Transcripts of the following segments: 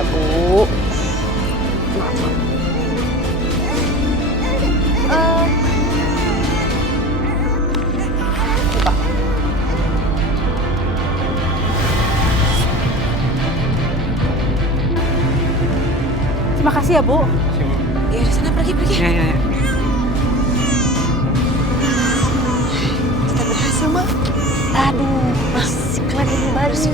ya, Bu. Maaf. Buka. Terima kasih ya, Bu. Ya udah sana pergi. Ya. Kita berhasil, Mak. Aduh, masih kalian baru sih.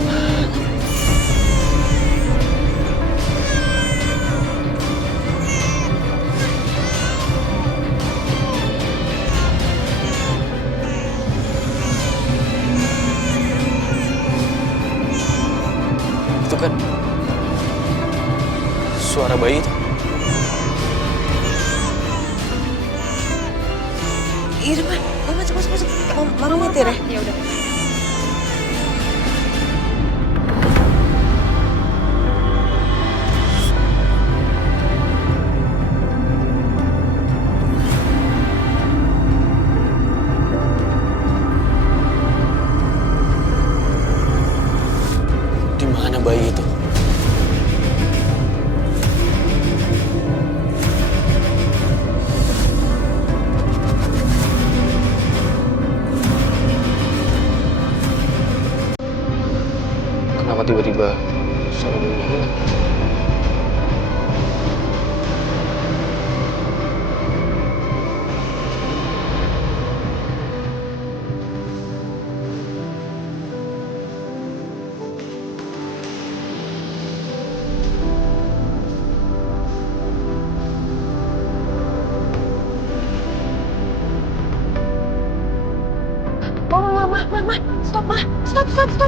Itu kan suara bayi itu. Iya, Mak. Masuk. Mama nyetir ya? Ya udah. Di mana bayi itu? Kenapa tiba-tiba suara bayinya hilang? Ma.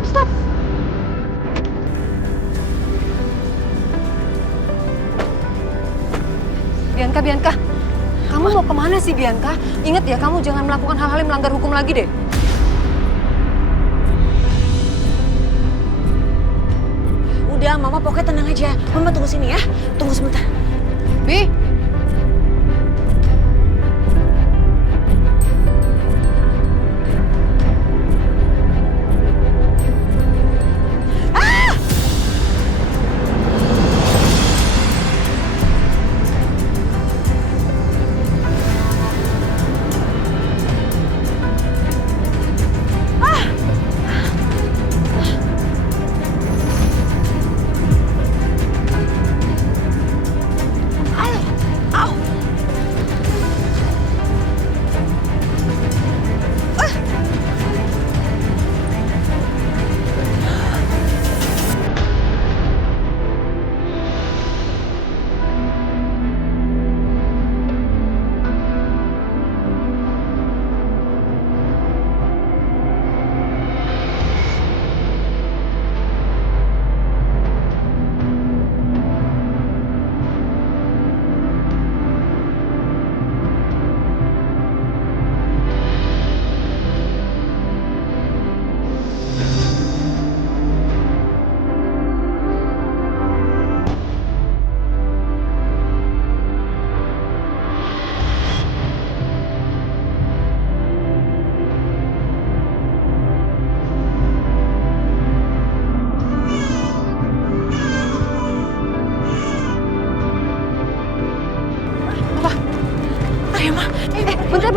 Stop. Bianca. Kamu mau kemana sih, Bianca? Ingat ya, kamu jangan melakukan hal-hal yang melanggar hukum lagi deh. Udah, Mama pokoknya tenang aja. Mama tunggu sini ya. Tunggu sebentar. Bi.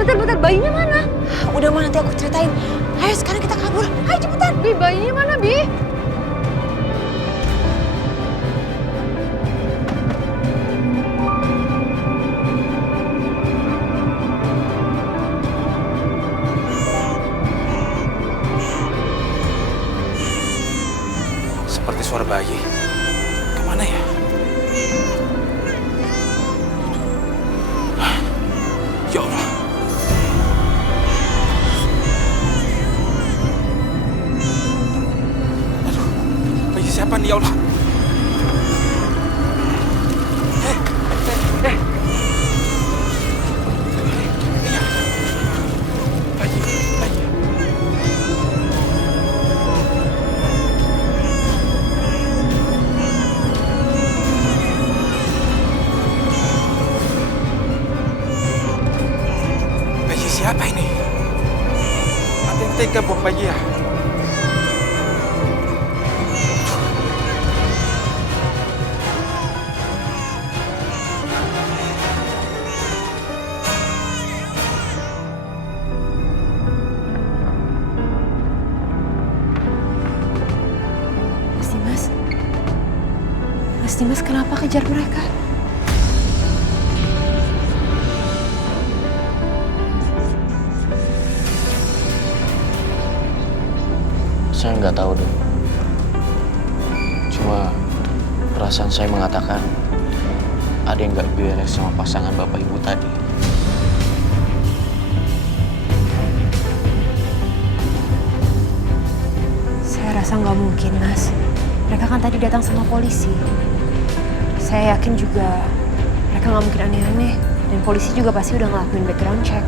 Bentar, bayinya mana? Udah, Ma, nanti aku ceritain. Ayo sekarang kita kabur. Ayo cepetan. Bi, bayinya mana, Bi? Seperti suara bayi. Kemana ya? Ya Allah. Aduh, bayi siapa nih, ya Allah? Bayi. Siapa ini? Ada yang tega buang bayi ya? Mas Dimas kenapa kejar mereka? Saya nggak tahu dong. Cuma perasaan saya mengatakan ada yang nggak beres sama pasangan bapak ibu tadi. Saya rasa nggak mungkin, Mas. Mereka kan tadi datang sama polisi. Saya yakin juga mereka nggak mungkin aneh-aneh. Dan polisi juga pasti udah ngelakuin background check.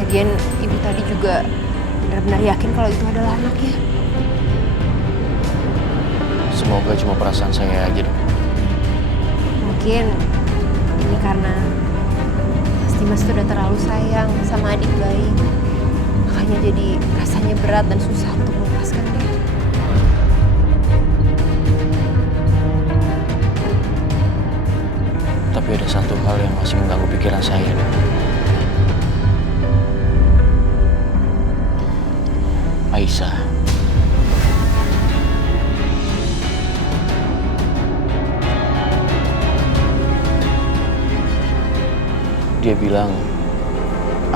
Lagian ibu tadi juga benar-benar yakin kalau itu adalah anaknya. Semoga cuma perasaan saya aja dong. Mungkin ini karena Mas Dimas tuh udah terlalu sayang sama adik bayi. Makanya jadi rasanya berat dan susah untuk melepaskan dia. Tapi ada satu hal yang masih mengganggu pikiran saya dong. Aisyah. Dia bilang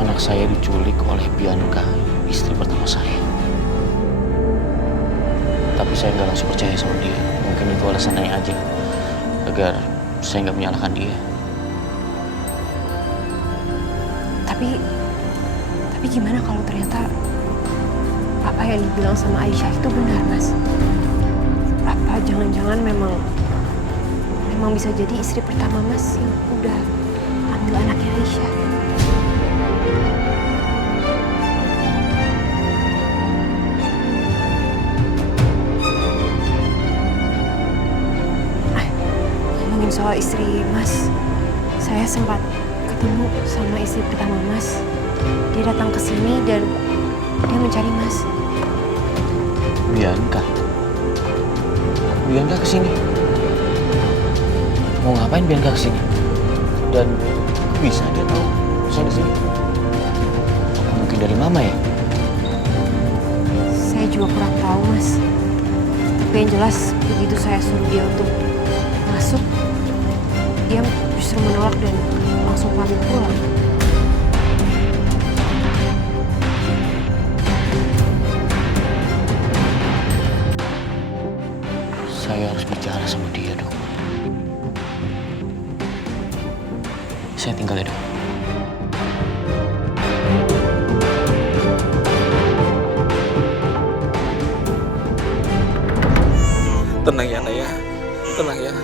anak saya diculik oleh Bianca, istri pertama saya. Tapi saya nggak langsung percaya sama dia. Mungkin itu alasannya aja, agar saya nggak menyalahkan dia. Tapi gimana kalau ternyata apa yang dibilang sama Aisyah itu benar, Mas? Apa jangan-jangan memang bisa jadi istri pertama Mas yang udah ambil anaknya Aisyah? Ngomongin soal istri Mas, saya sempat ketemu sama istri pertama Mas. Dia datang ke sini dan dia mencari Mas. Bianca kesini. Mau ngapain Bianca kesini? Dan kok bisa dia tahu saya di sini? Apa mungkin dari Mama ya? Saya juga kurang tahu, Mas. Tapi yang jelas begitu saya suruh dia untuk masuk, dia justru menolak dan langsung pamit pulang. Saya harus bicara sama dia dong. Saya tinggal ya dong. Tenang ya, Naya. Tenang ya.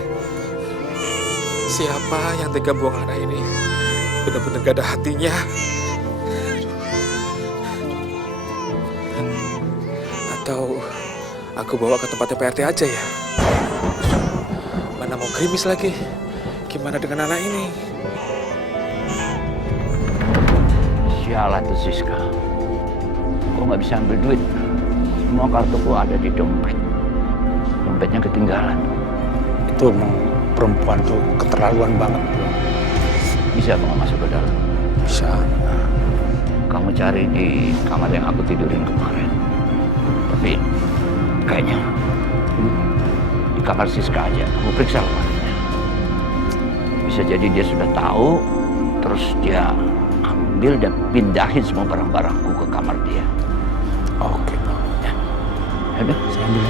Siapa yang tega buang anak ini? Benar-benar gak ada hatinya. Atau aku bawa ke tempatnya PRT aja ya? Mana mau gerimis lagi? Gimana dengan anak ini? Sialan tuh Siska. Kok nggak bisa ambil duit? Semua kartuku ada di dompet. Dompetnya ketinggalan. Itu emang perempuan tuh keterlaluan banget. Bisa kamu masuk ke dalam? Bisa. Kamu cari di kamar yang aku tidurin kemarin. Tapi kayaknya di kamar Siska aja. Kamu periksa lemarinya. Bisa jadi dia sudah tahu, terus dia ambil dan pindahin semua barang-barangku ke kamar dia. Oke. Ya udah, Saya ambil.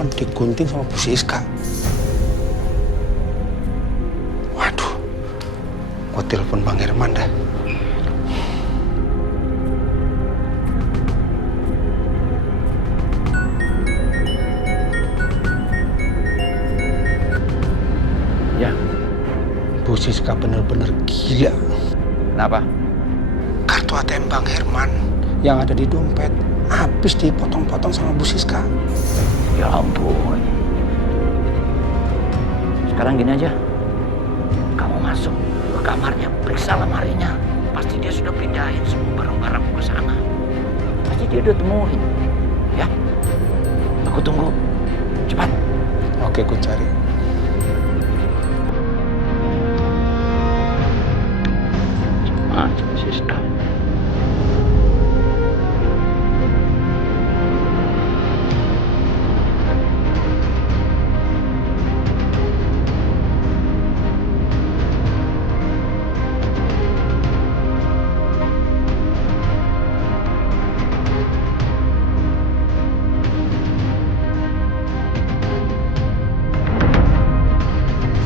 Herman digunting sama Bu Siska. Waduh, gua telepon Bang Herman dah. Ya, Bu Siska bener-bener gila. kenapa? Kartu ATM Bang Herman yang ada di dompet habis dipotong-potong sama Bu Siska. Ya ampun. Sekarang gini aja. Kamu masuk ke kamarnya, periksa lemarinya. Pasti dia sudah pindahin semua barang-barang ke sana. Pasti dia udah temuin. Ya, aku tunggu. Cepat. Oke, gue cari. Cepat, Siska.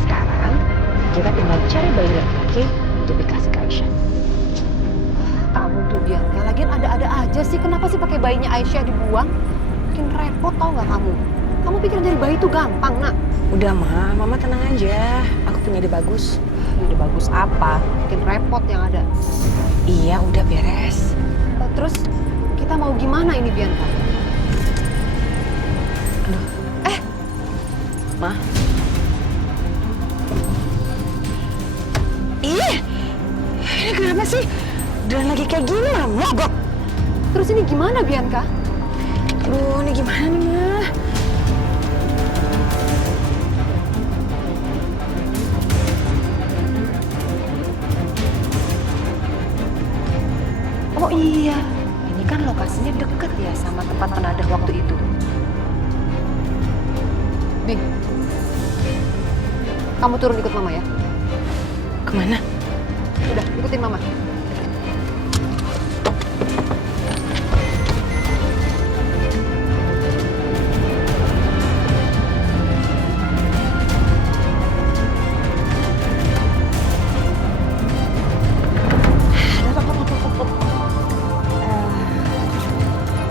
Sekarang kita tinggal cari bayi laki-laki untuk dikasih ke Aisyah. Kamu tuh Bianca, lagian ada-ada aja sih. Kenapa sih pakai bayinya Aisyah dibuang? Bikin repot tau nggak kamu? Kamu pikir dari bayi itu gampang, nak? Udah Ma, Mama tenang aja. Aku punya ide bagus. Ide bagus apa? Bikin repot yang ada. Iya, udah beres. Terus kita mau gimana ini Bianca? Ma. Ih, ini kenapa sih? Dan lagi kayak gini malah mogok. Terus ini gimana Bianca? Aduh, ini gimana nih, Ma? Oh iya, ini kan lokasinya deket ya sama tempat penadah waktu itu. Bing, kamu turun ikut Mama ya. Kemana? Udah, ikutin Mama.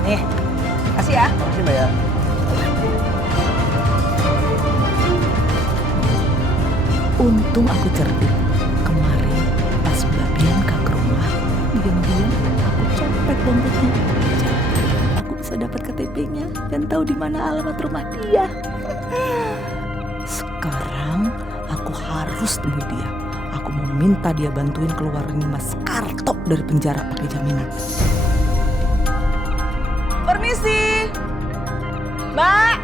Nih, kasih ya. Makasih Mbak ya. Untung aku cerdik. Kemarin pas Mbak Bianca ke rumah, diam-diam aku copet dompetnya. Jadi aku bisa dapat KTP-nya dan tahu di mana alamat rumah dia. Sekarang aku harus temui dia. Aku mau minta dia bantuin keluarin Mas Karto dari penjara pakai jaminan. Permisi, Mbak.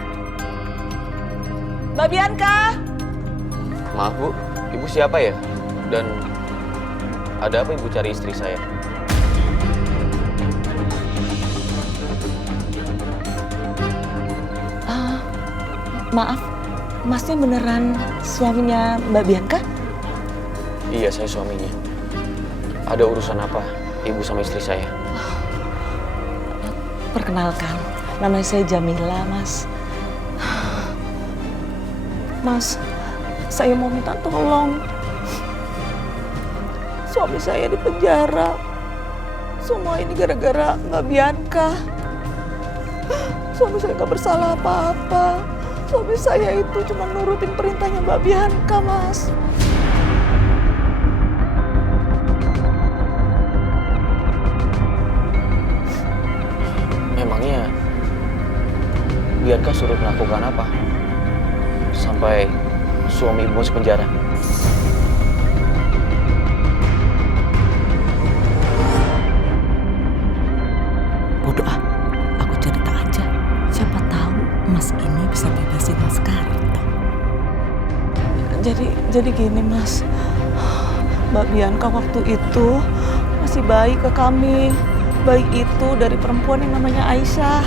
Mbak Bianca. Maaf Bu, Ibu siapa ya? Dan ada apa Ibu cari istri saya? Maaf, Masnya beneran suaminya Mbak Bianca? Iya, saya suaminya. Ada urusan apa Ibu sama istri saya? Perkenalkan, nama saya Jamila, Mas. Mas, saya mau minta tolong. Suami saya di penjara. Semua ini gara-gara Mbak Bianca. Suami saya gak bersalah apa-apa. Suami saya itu cuma nurutin perintahnya Mbak Bianca, Mas. Memangnya Bianca suruh melakukan apa? Sampai suami Ibu masuk penjara? Bodoh ah, aku cerita aja. Siapa tahu Mas ini bisa bebasin Mas Karto. Jadi gini Mas, Mbak Bianca waktu itu masih baik ke kami. Baik itu dari perempuan yang namanya Aisyah.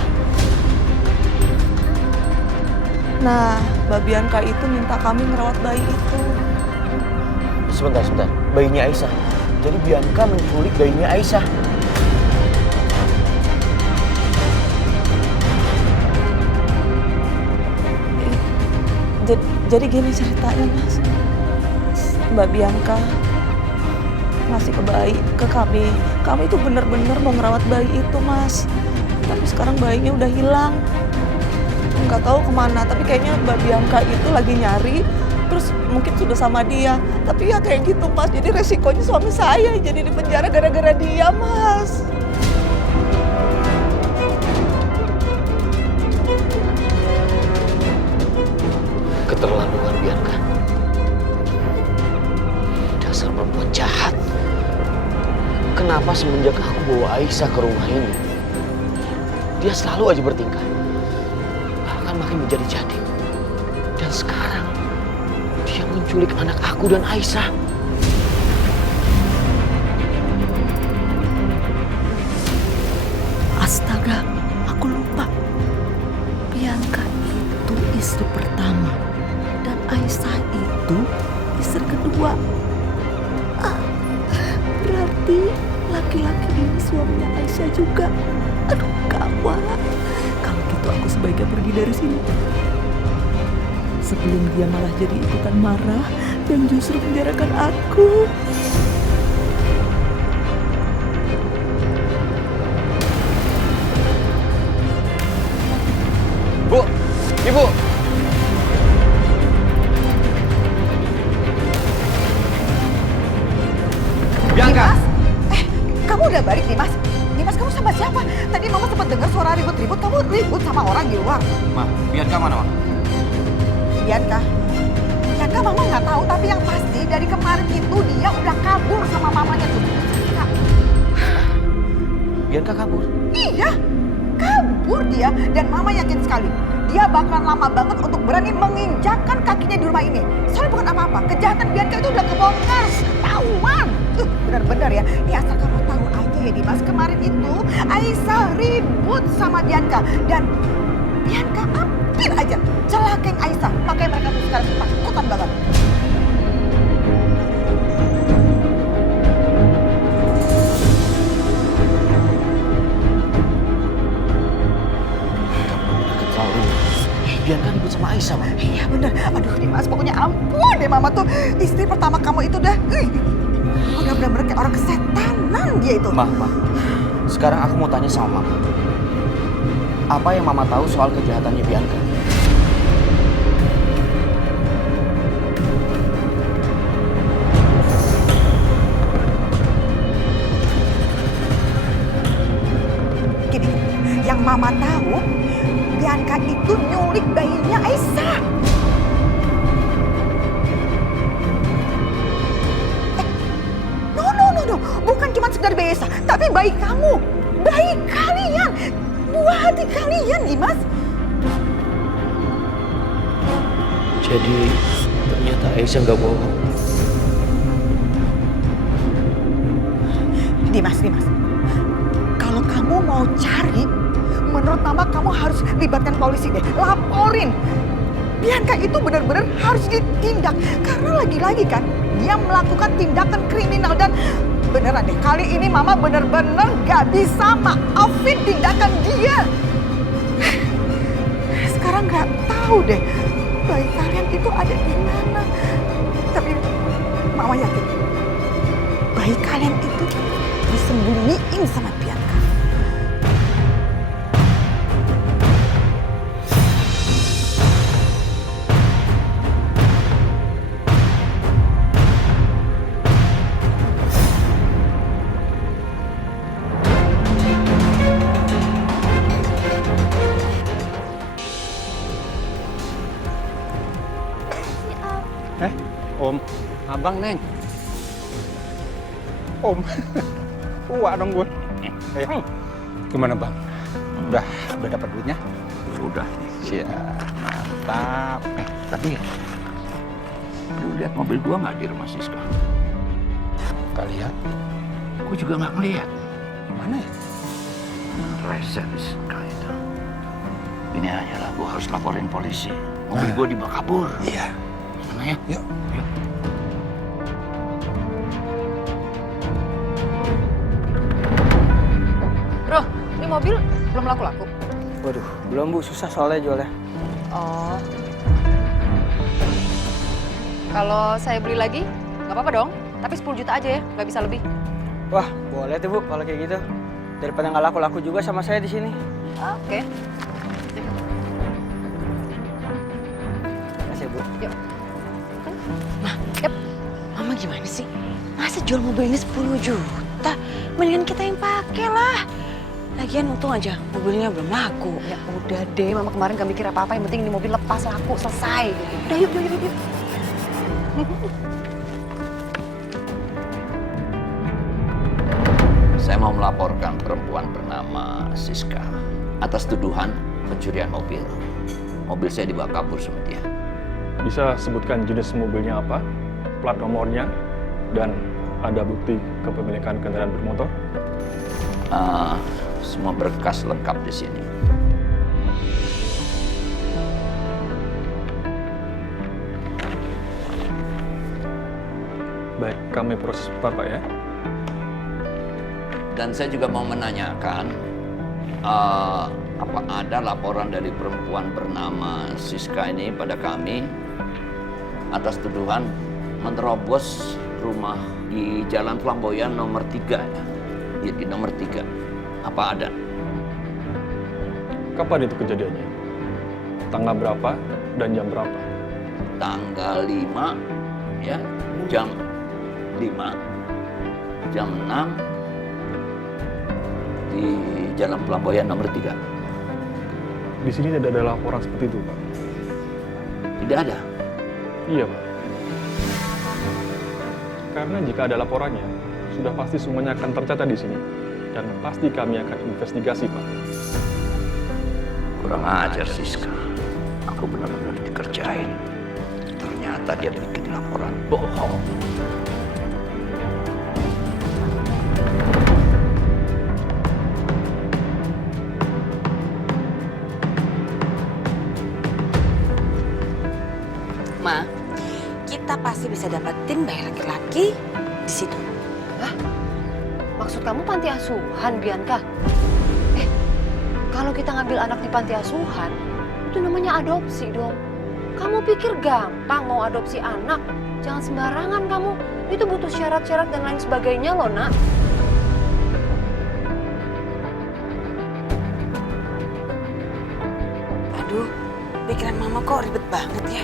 Nah, Mbak Bianca itu minta kami ngerawat bayi itu. Sebentar. Bayinya Aisyah. Jadi Bianca menculik bayinya Aisyah. Jadi gini ceritanya Mas. Mbak Bianca ngasih ke kami. Kami itu bener-bener mau ngerawat bayi itu Mas. Tapi sekarang bayinya udah hilang. Nggak tahu kemana, tapi kayaknya Mbak Bianca itu lagi nyari. Terus mungkin sudah sama dia. Tapi ya kayak gitu Mas, jadi resikonya suami saya jadi di penjara gara-gara dia Mas. Keterlaluan Bianca. Dasar perempuan jahat. Kenapa semenjak aku bawa Aisyah ke rumah ini, dia selalu aja bertingkah, bahkan makin menjadi-jadi. Dan sekarang dia menculik anak aku dan Aisyah. Astaga, aku lupa. Bianca itu istri pertama dan Aisyah itu istri kedua. Berarti laki-laki ini suaminya Aisyah juga. Aduh, gawat. Kalau gitu aku sebaiknya pergi dari sini. Sebelum dia malah jadi ikutan marah dan justru menjarakan aku. Bu, Ibu. Bianca. Kamu udah balik nih Mas? Dimas kamu sama siapa? Tadi Mama sempat dengar suara ribut-ribut, kamu ribut sama orang di luar. Ma, Bianca mana, Ma? Bianca Mama nggak tahu, tapi yang pasti dari kemarin itu dia udah kabur sama mamanya tuh. Bianca kabur? Iya, kabur dia dan Mama yakin sekali dia bakalan lama banget untuk berani menginjakkan kakinya di rumah ini. Soalnya bukan apa-apa, kejahatan Bianca itu udah kebongkar, ketahuan. Benar-benar ya, ini asal kamu tahu aja ya Dimas, kemarin itu Aisyah ribut sama Bianca dan Bianca hampir aja celakain Aisyah. Makanya mereka tuh sekarang ketakutan banget. Bianca ribut sama Aisyah, Ma. Iya bener. Aduh Dimas, pokoknya ampun deh Mama tuh. Istri pertama kamu itu udah bener-bener kayak orang kesetanan dia itu. Ma. Sekarang aku mau tanya sama Mama. Apa yang Mama tahu soal kejahatannya Bianca? Gini, yang Mama tahu Bianca itu nyulik bayinya Aisyah. No. Bukan cuma sekedar bayi Aisyah, tapi bayi kamu. Bayi kalian. Buah hati kalian, Dimas. Jadi ternyata Aisyah nggak bohong. Dimas. Kalau kamu mau cari, menurut Mama kamu harus libatkan polisi deh. Laporin. Bianca itu benar-benar harus ditindak. Karena lagi-lagi kan, dia melakukan tindakan kriminal dan beneran deh, kali ini Mama bener-bener gak bisa maafin tindakan dia. Sekarang gak tahu deh bayi kalian itu ada di mana. Tapi Mama yakin bayi kalian itu disembunyiin sama Bianca. Om, abang Neng. Om, tua dong gue. Gimana bang? Udah dapat duitnya? Udah. Siap, mantap. Tapi lu lihat mobil gua nggak di rumah Siska? Gak lihat? Gua juga nggak ngeliat. Mana ya? Reset Siska itu. Ini hanyalah gua harus laporin polisi. Mobil gua dibawa kabur. Iya. Mana ya? Yuk. Bro, ini mobil belum laku-laku. Waduh, belum Bu, susah soalnya jualnya. Oh. Kalau saya beli lagi, nggak apa-apa dong. Tapi 10 juta aja ya, nggak bisa lebih. Wah, boleh tuh Bu kalau kayak gitu. Daripada nggak laku-laku juga sama saya di sini. Oke. Makasih Bu. Yuk. Mama gimana sih? Masa jual mobil ini 10 juta? Mendingan kita yang pakai lah. Lagian untung aja mobilnya belum laku. Ya udah deh, Mama kemarin gak mikir apa-apa. Yang penting ini mobil lepas laku, selesai. Udah yuk. Saya mau melaporkan perempuan bernama Siska atas tuduhan pencurian mobil. Mobil saya dibawa kabur sama dia. Bisa sebutkan jenis mobilnya apa, plat nomornya, dan ada bukti kepemilikan kendaraan bermotor? Semua berkas lengkap di sini. Baik, kami proses Bapak ya. Dan saya juga mau menanyakan, apa ada laporan dari perempuan bernama Siska ini pada kami atas tuduhan menerobos rumah di Jalan Flamboyan nomor 3 ya? Ya, di nomor 3. Apa ada? Kapan itu kejadiannya? Tanggal berapa dan jam berapa? Tanggal 5 ya, jam 5, jam 6 di Jalan Flamboyan nomor 3. Di sini tidak ada laporan seperti itu, Pak. Tidak ada. Iya, Pak. Karena jika ada laporannya, sudah pasti semuanya akan tercatat di sini. Dan pasti kami akan investigasi, Pak. Kurang ajar Siska. Aku benar-benar dikerjain. Ternyata dia bikin laporan bohong. Ma, kita pasti bisa dapetin bayi laki-laki di situ. Maksud kamu panti asuhan, Bianca? Kalau kita ngambil anak di panti asuhan, itu namanya adopsi dong. Kamu pikir gampang mau adopsi anak? Jangan sembarangan kamu. Itu butuh syarat-syarat dan lain sebagainya loh, Nak. Aduh, pikiran Mama kok ribet banget ya.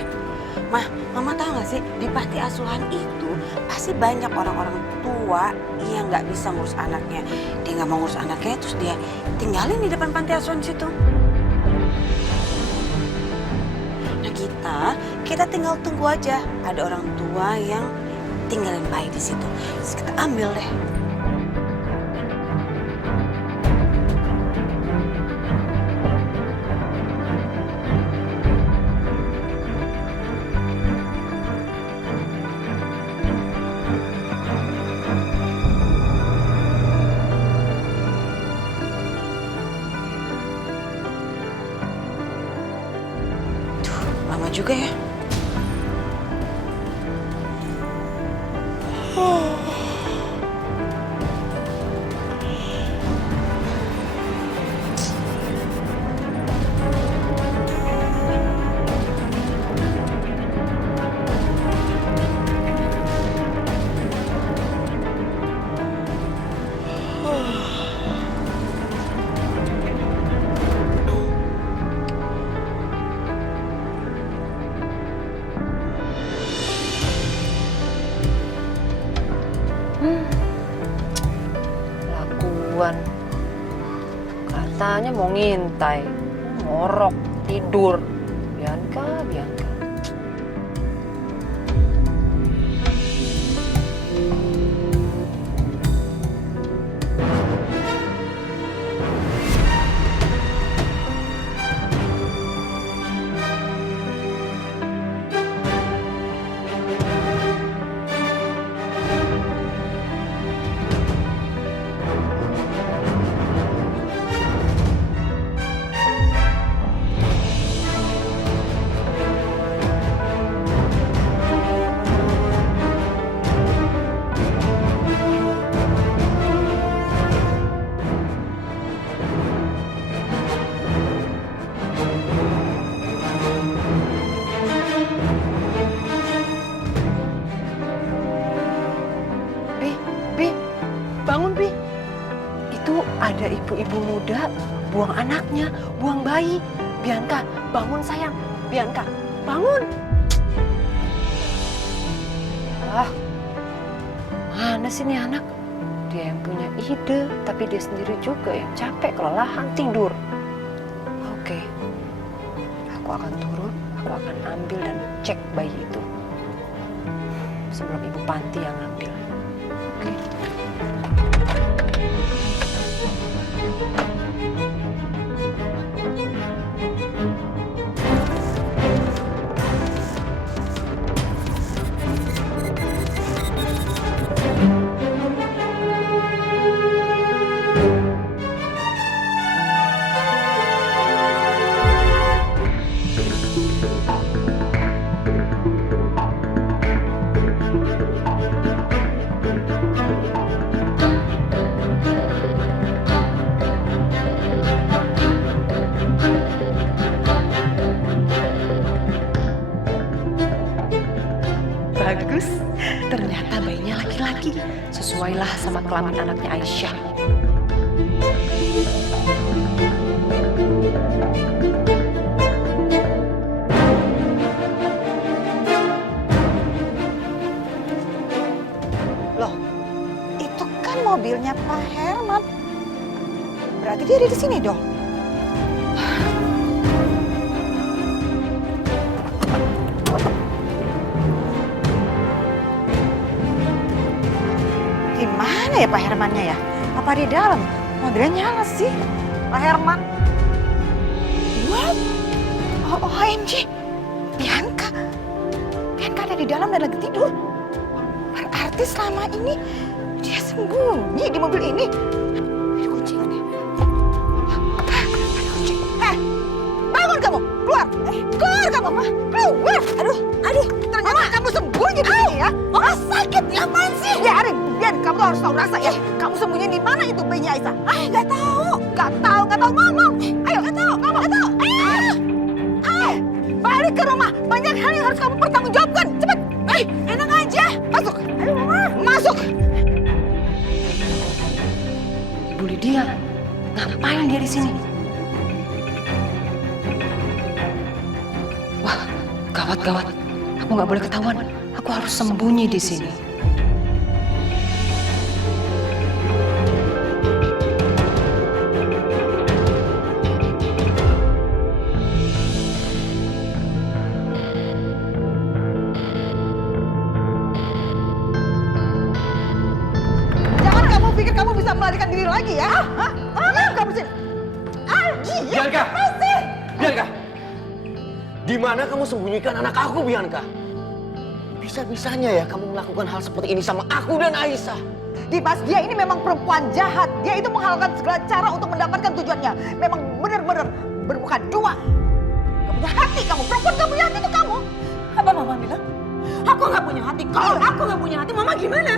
Mama tahu gak sih, di panti asuhan itu pasti banyak orang-orang tua yang nggak bisa ngurus anaknya. Dia nggak mau ngurus anaknya, terus dia tinggalin di depan panti asuhan situ. Nah kita tinggal tunggu aja ada orang tua yang tinggalin bayi di situ. Terus kita ambil deh. Lama juga ya. Lakuan. Katanya mau ngintai. Ngorok, tidur. Bianca. bangun, Bi. Itu ada ibu-ibu muda buang anaknya, buang bayi. Bianca, bangun sayang. Bianca, bangun. Ah, mana sih nih anak? Dia yang punya ide, tapi dia sendiri juga yang capek, kelelahan, tidur. Oke, aku akan turun, aku akan ambil dan cek bayi itu. Sebelum Ibu Panti yang ambil. Oke. Bagus, ternyata bayinya laki-laki. Sesuailah sama kelamin anaknya Aisyah. Loh, itu kan mobilnya Pak Herman. Berarti dia ada di sini dong. Gimana ya Pak Hermannya ya? Apa di dalam? Mobilnya nyala sih, Pak Herman. What? Oh, OMG, Bianca ada di dalam dan lagi tidur. Berarti selama ini dia sembunyi di mobil ini. Ada kunci kan ya? Ada kunci. Bangun kamu, keluar kamu, keluar. Aduh, ternyata kamu sembunyi di sini ya. Sakit ya, apaan sih? Biar kamu tuh harus tahu rasa ya. Kamu sembunyi di mana itu bayinya Aisyah? Nggak tahu, ngomong. Ayo, nggak tahu. Balik ke rumah. Banyak hal yang harus kamu pertanggungjawabkan. Cepet. Enak aja. Masuk. Ayo, Mama. Masuk. Ibu Lydia, ngapain dia di sini? Wah, gawat. Aku nggak boleh ketahuan. Aku harus sembunyi di sini. Jangan kamu pikir kamu bisa melarikan diri lagi ya. Diam kamu sini. Bianca! Bianca! Di mana kamu sembunyikan anak aku, Bianca? Bisa-bisanya ya kamu melakukan hal seperti ini sama aku dan Aisyah. Dimas, dia ini memang perempuan jahat. Dia itu menghalalkan segala cara untuk mendapatkan tujuannya. Memang benar-benar bermuka dua. Gak punya hati kamu. Perempuan gak punya hati itu kamu. Apa Mama bilang? Aku gak punya hati. Kalau aku gak punya hati, Mama gimana?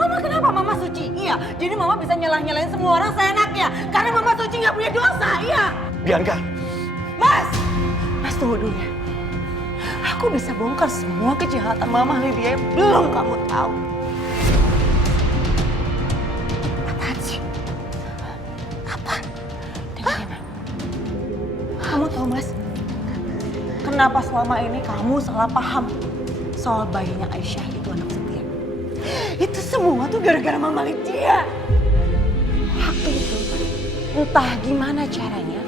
Mama kenapa? Mama suci? Iya. Jadi Mama bisa nyalah-nyalahin semua orang seenaknya. Karena Mama suci gak punya dosa. Iya. Bianca! Mas tunggu dulu ya. Aku bisa bongkar semua kejahatan Mama Lydia yang belum kamu tahu. Apaan sih? Apa? Kamu tahu Mas, kenapa selama ini kamu salah paham soal bayinya Aisyah itu anak setia? Itu semua tuh gara-gara Mama Lydia. Waktu itu, entah gimana caranya,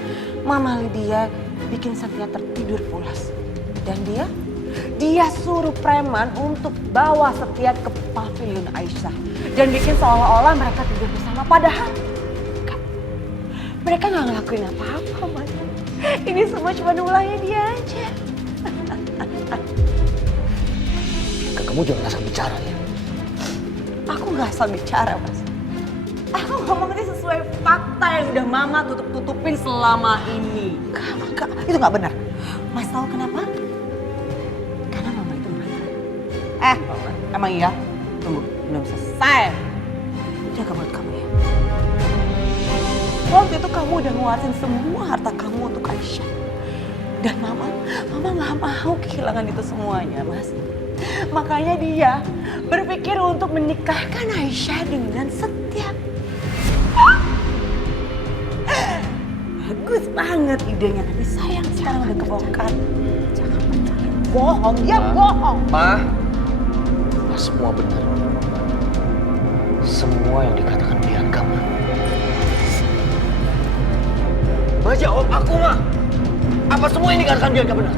Mama Lydia bikin Setia tertidur pulas. Dan dia suruh preman untuk bawa Setia ke pavilion Aisyah. Dan bikin seolah-olah mereka tidur bersama. Padahal mereka nggak ngelakuin apa-apa, Mas. Ini semua cuma ulahnya dia aja. Kamu jangan asal bicara ya. Aku nggak asal bicara, Mas. Aku ngomong ini sesuai fakta yang udah Mama tutup-tutupin selama ini. Itu nggak benar. Mas tahu kenapa? Karena Mama itu mantan. Emang iya? Tunggu, belum selesai. Jaga mulut kamu ya. Waktu itu kamu udah ngeluarin semua harta kamu untuk Aisyah. Dan Mama nggak mau kehilangan itu semuanya, Mas. Makanya dia berpikir untuk menikahkan Aisyah dengan Setia. Bagus banget idenya, tapi sayang sekarang udah kebongkar. Jangan percaya. Bohong, dia bohong. Ma, semua benar. Semua yang dikatakan Bianca, Ma. Ma, jawab aku, Ma. Apa semua yang dikatakan Bianca benar?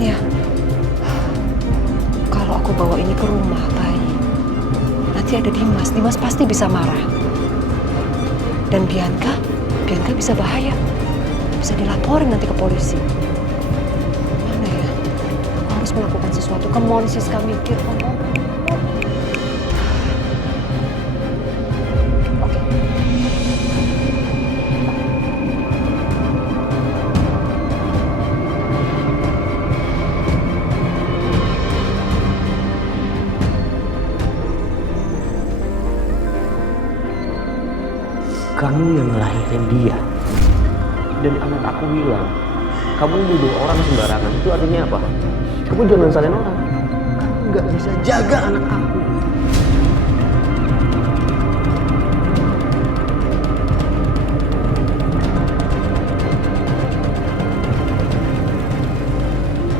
Ya, kalau aku bawa ini ke rumah bayi, nanti ada Dimas pasti bisa marah. Dan Bianca bisa bahaya, bisa dilaporin nanti ke polisi. Mana ya? Aku harus melakukan sesuatu. Come on, Siska, mikir. Kamu yang ngelahirin dia dan anak aku hilang. Kamu nuduh orang sembarangan, itu artinya apa? Kamu jangan salahin orang. Kamu nggak bisa jaga anak aku.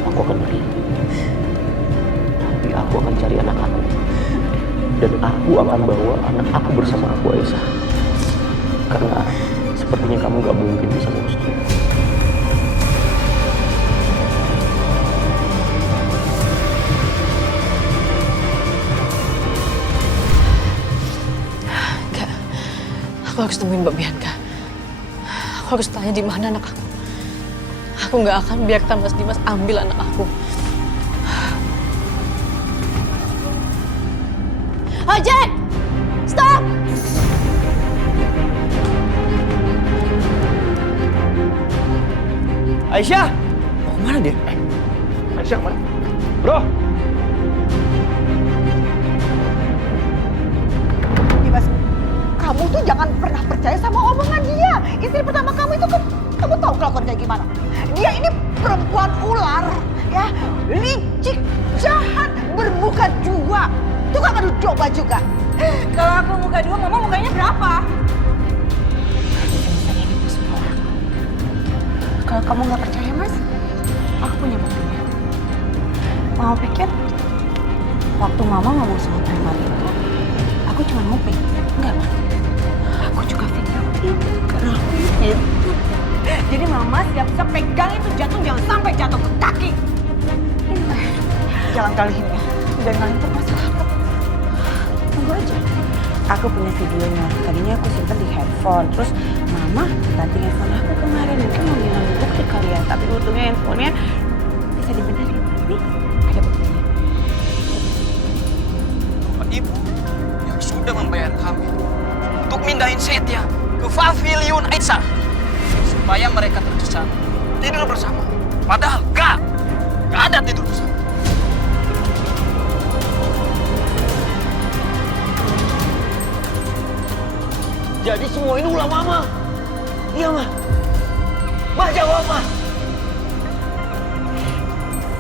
Aku akan pergi, tapi aku akan cari anak aku dan aku akan bawa anak aku bersama aku, Aisyah. Karena sepertinya kamu gak mungkin bisa ngurus dia. Enggak, aku harus temuin Mbak Bianca. Aku harus tanya di mana anak aku. Aku gak akan biarkan Mas Dimas ambil anak aku. Jack! Stop! Aisyah! Mau kemana dia? Aisyah kemana? Bro! Dimas, kamu tuh jangan pernah percaya sama omongan dia. Istri pertama kamu itu kan, kamu tahu kelakuan kayak gimana. Dia ini perempuan ular, ya, licik, jahat, bermuka dua. Tuh kan baru coba juga. Kalau aku muka dua, mama mukanya berapa? Kalau kamu nggak percaya, Mas, aku punya buktinya. Mama pikir waktu Mama ngomong sama preman itu, aku cuma nguping. Enggak, Ma. Aku juga videoin karena aku ingin. Jadi Mama siap-siap pegang itu jantung, jangan sampai jatuh ke kaki. Jangan kaliin ya. Jangan kaliin itu masalah apa. Tunggu aja. Aku punya videonya. Tadinya aku simpen di handphone. Terus Mama ganti handphone aku kemarin. Mungkin mau bilang bukti kali ya. Tapi untungnya handphonenya bisa dibenerin. Nih, ada buktinya. Bapak Ibu yang sudah membayar kami untuk mindahin Setia ke pavilion Aisyah supaya mereka terkesan tidur bersama. Padahal gak ada tidur bersama. Jadi semua ini ulah Mama. Iya, Ma. Ma, jawab, Ma.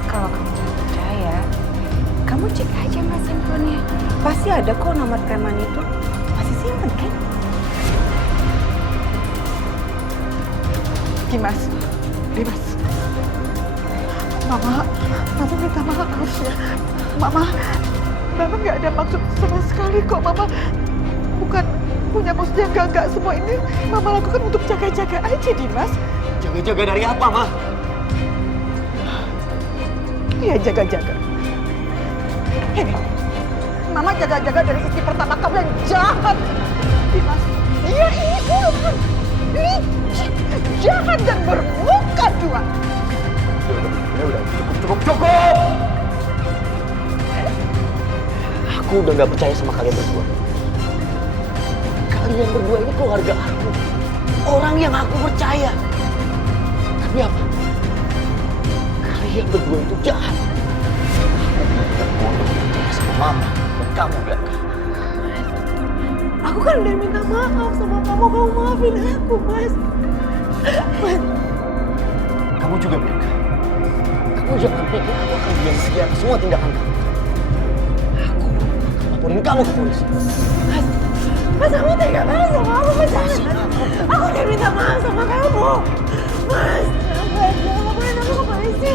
Kalau kamu nggak percaya, kamu cek aja Mas handphonenya. Pasti ada kok nomor preman itu. Masih simpen kan? Dimas. Mama minta maaf ya. Mama nggak ada maksud sama sekali kok. Mama bukan punya maksud yang enggak. Semua ini Mama lakukan untuk jaga-jaga aja, Dimas. Jaga-jaga dari apa, Ma? Iya, jaga-jaga. Ini, Mama jaga-jaga dari istri pertama kamu yang jahat. Dimas, dia ini ular, licik, jahat dan bermuka dua. Udah, cukup. Aku udah gak percaya sama kalian berdua. Kalian berdua ini keluarga aku. orang yang aku percaya. Tapi apa? Kalian berdua itu jahat. Aku benar bodoh percaya sama mama dan kamu, Bianca. Aku kan udah minta maaf sama kamu maafin aku, Mas. Kamu juga, Bianca. Kamu jangan pikir aku akan diam saja atas semua tindakan kamu. Aku akan laporin kamu ke polisi. Mas, kamu tega banget sama aku, Mas. Aku udah minta maaf sama kamu. Mas, jangan laporin aku ke polisi.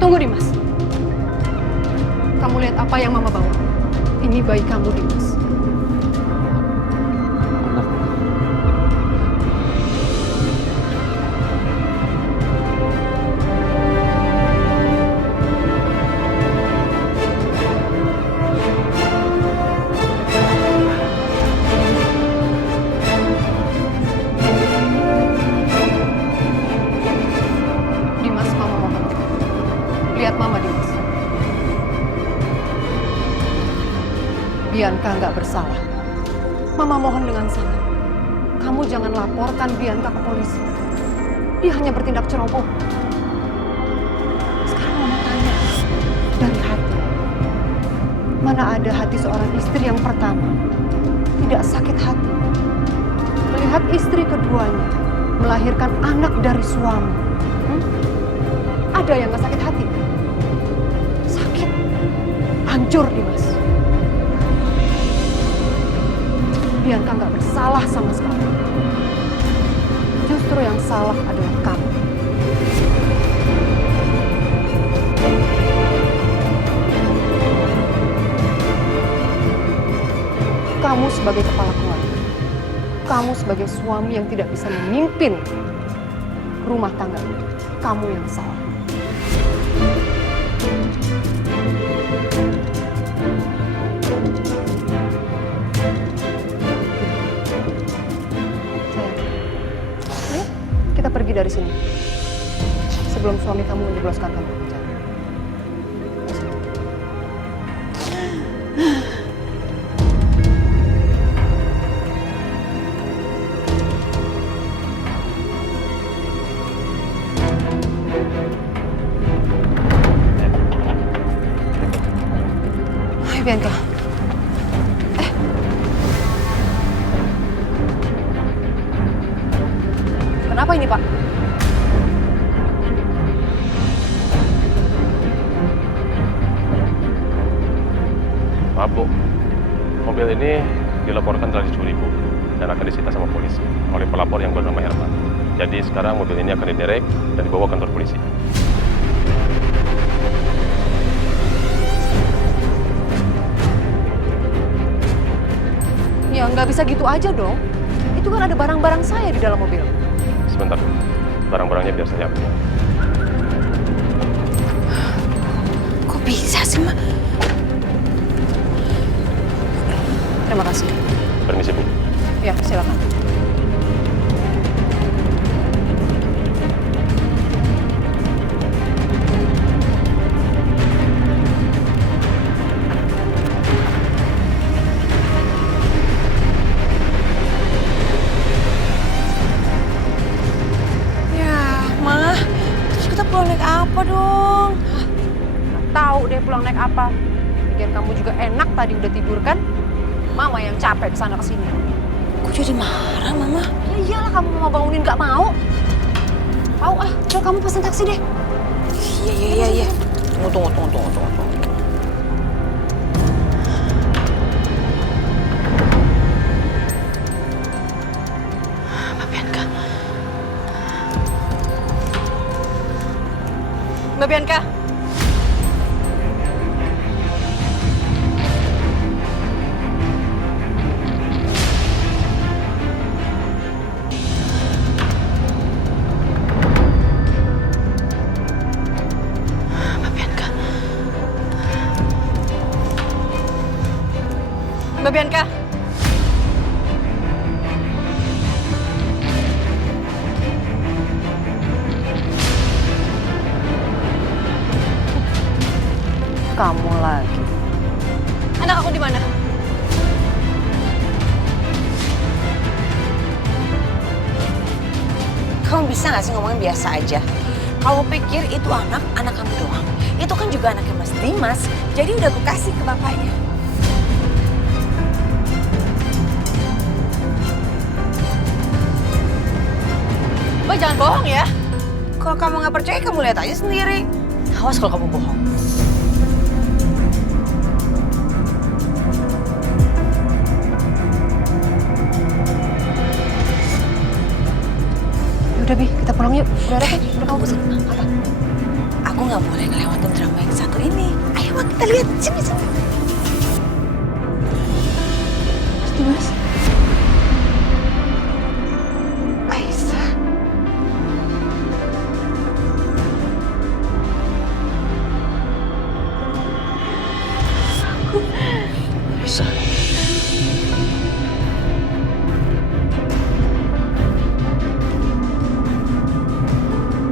Tunggu Dimas. Kamu lihat apa yang Mama bawa? Ini bayi kamu, Dimas. Dimas, Mama mohon. Lihat Mama, Dimas. Bianca nggak bersalah. Mama mohon dengan sangat. Kamu jangan laporkan Bianca ke polisi. Dia hanya bertindak ceroboh. Sekarang Mama tanya, dari hati. Mana ada hati seorang istri yang pertama tidak sakit hati melihat istri keduanya melahirkan anak dari suami? Ada yang nggak sakit hati? Sakit, hancur, Dimas. Bianca nggak bersalah sama sekali. Justru yang salah adalah kamu. Kamu sebagai kepala keluarga, kamu sebagai suami yang tidak bisa memimpin rumah tangga ini, kamu yang salah. Ayo, kita pergi dari sini sebelum suami kamu menjebloskan kamu ke penjara. Hai Bianca. Kenapa ini, Pak? Maaf, Bu. Mobil ini dilaporkan telah dicuri, Bu. Dan akan disita sama polisi oleh pelapor yang bernama Herman. Jadi sekarang mobil ini akan diderek dan dibawa ke kantor polisi. Ya nggak bisa gitu aja dong. Itu kan ada barang-barang saya di dalam mobil. Sebentar, Bu. Barang-barangnya biar saya ambil. Kok bisa sih, Ma? Terima kasih. Permisi, Bu. Ya, silakan. Apa dong? Tahu deh pulang naik apa. Bikin kamu juga enak tadi udah tidur kan? Mama yang capek kesana kesini. Kok jadi marah, Mama? Ya iyalah, kamu mau bangunin nggak mau. Mau ah, coba kamu pesen taksi deh. Iya. Tunggu. Mbak Bianca. Mbak Bianca. Kamu lagi. Anak aku di mana? Kamu bisa gak sih ngomongin biasa aja? Kamu pikir itu anak kamu doang? Itu kan juga anaknya Mas Dimas. Jadi udah aku kasih ke bapaknya. Mbak jangan bohong ya. Kalau kamu nggak percaya, kamu lihat aja sendiri. Awas kalau kamu bohong. Udah Bi, kita pulang yuk. Udah ada kan? Udah kamu pesan. Apa? Aku nggak boleh ngelewatin drama yang satu ini. Ayo Mak, kita lihat. Sini. Mas Dimas. Aisyah. Aisyah.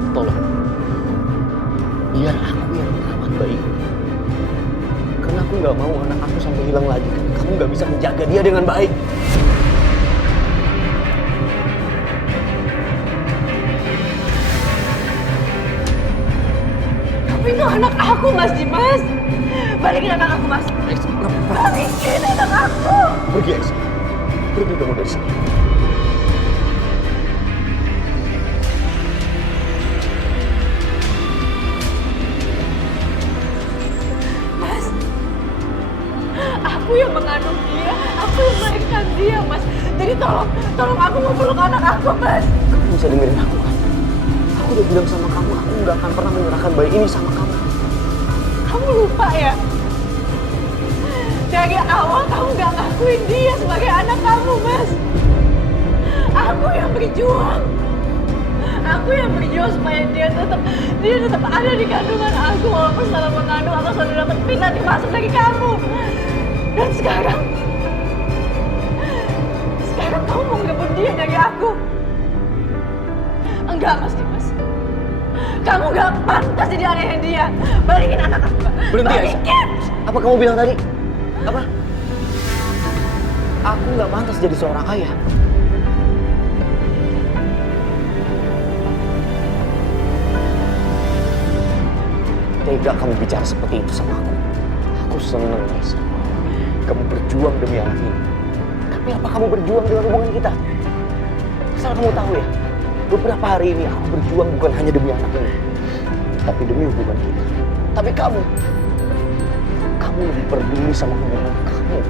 Tolong, biar aku yang merawat bayi ini. Karena aku nggak mau anak aku sampai hilang lagi. Karena kamu nggak bisa menjaga dia dengan baik. Tapi itu anak aku, Mas Dimas. Balikin anak aku, Mas. Balikin anak aku. Pergi, Aisyah. Pergi kamu dari sini. Mas, aku yang mengandung dia, aku yang melahirkan dia, Mas. Jadi tolong aku mau peluk anak aku, Mas. Kamu bisa dengerin aku kan? Aku udah bilang sama kamu, aku nggak akan pernah menyerahkan bayi ini sama kamu. Kamu lupa ya? Dari awal kamu gak ngakuin dia sebagai anak kamu, Mas. Aku yang berjuang. Aku yang berjuang supaya dia tetap ada di kandungan aku. Walaupun setelah mengandung, aku selalu dapat pindah dimasuk dari kamu. Dan sekarang kamu mau ngerebut dia dari aku. Enggak, Mas Dimas. Kamu gak pantas jadi ayahnya dia. Balikin anak aku. Berhenti, Aisyah. Apa kamu bilang tadi? Apa? Aku nggak pantas jadi seorang ayah. Tega kamu bicara seperti itu sama aku. Aku seneng, Aisyah. Kamu berjuang demi anak ini. Tapi apa kamu berjuang dengan hubungan kita? Asal kamu tahu ya, beberapa hari ini aku berjuang bukan hanya demi anak ini, tapi demi hubungan kita. Tapi kamu lebih peduli sama hubungan kamu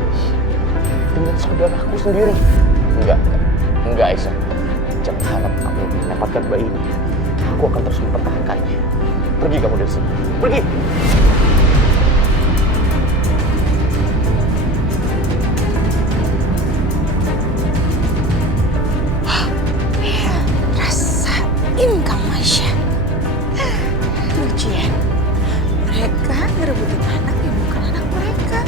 dengan saudaraku sendiri. Enggak, Aisyah. Jangan harap kamu mendapatkan bayi ini. Aku akan terus mempertahankannya. Pergi kamu dari sini. Pergi. Rasain kamu, Aisyah. Lucu ya? Mereka ngerebutin anak yang bukan anak mereka.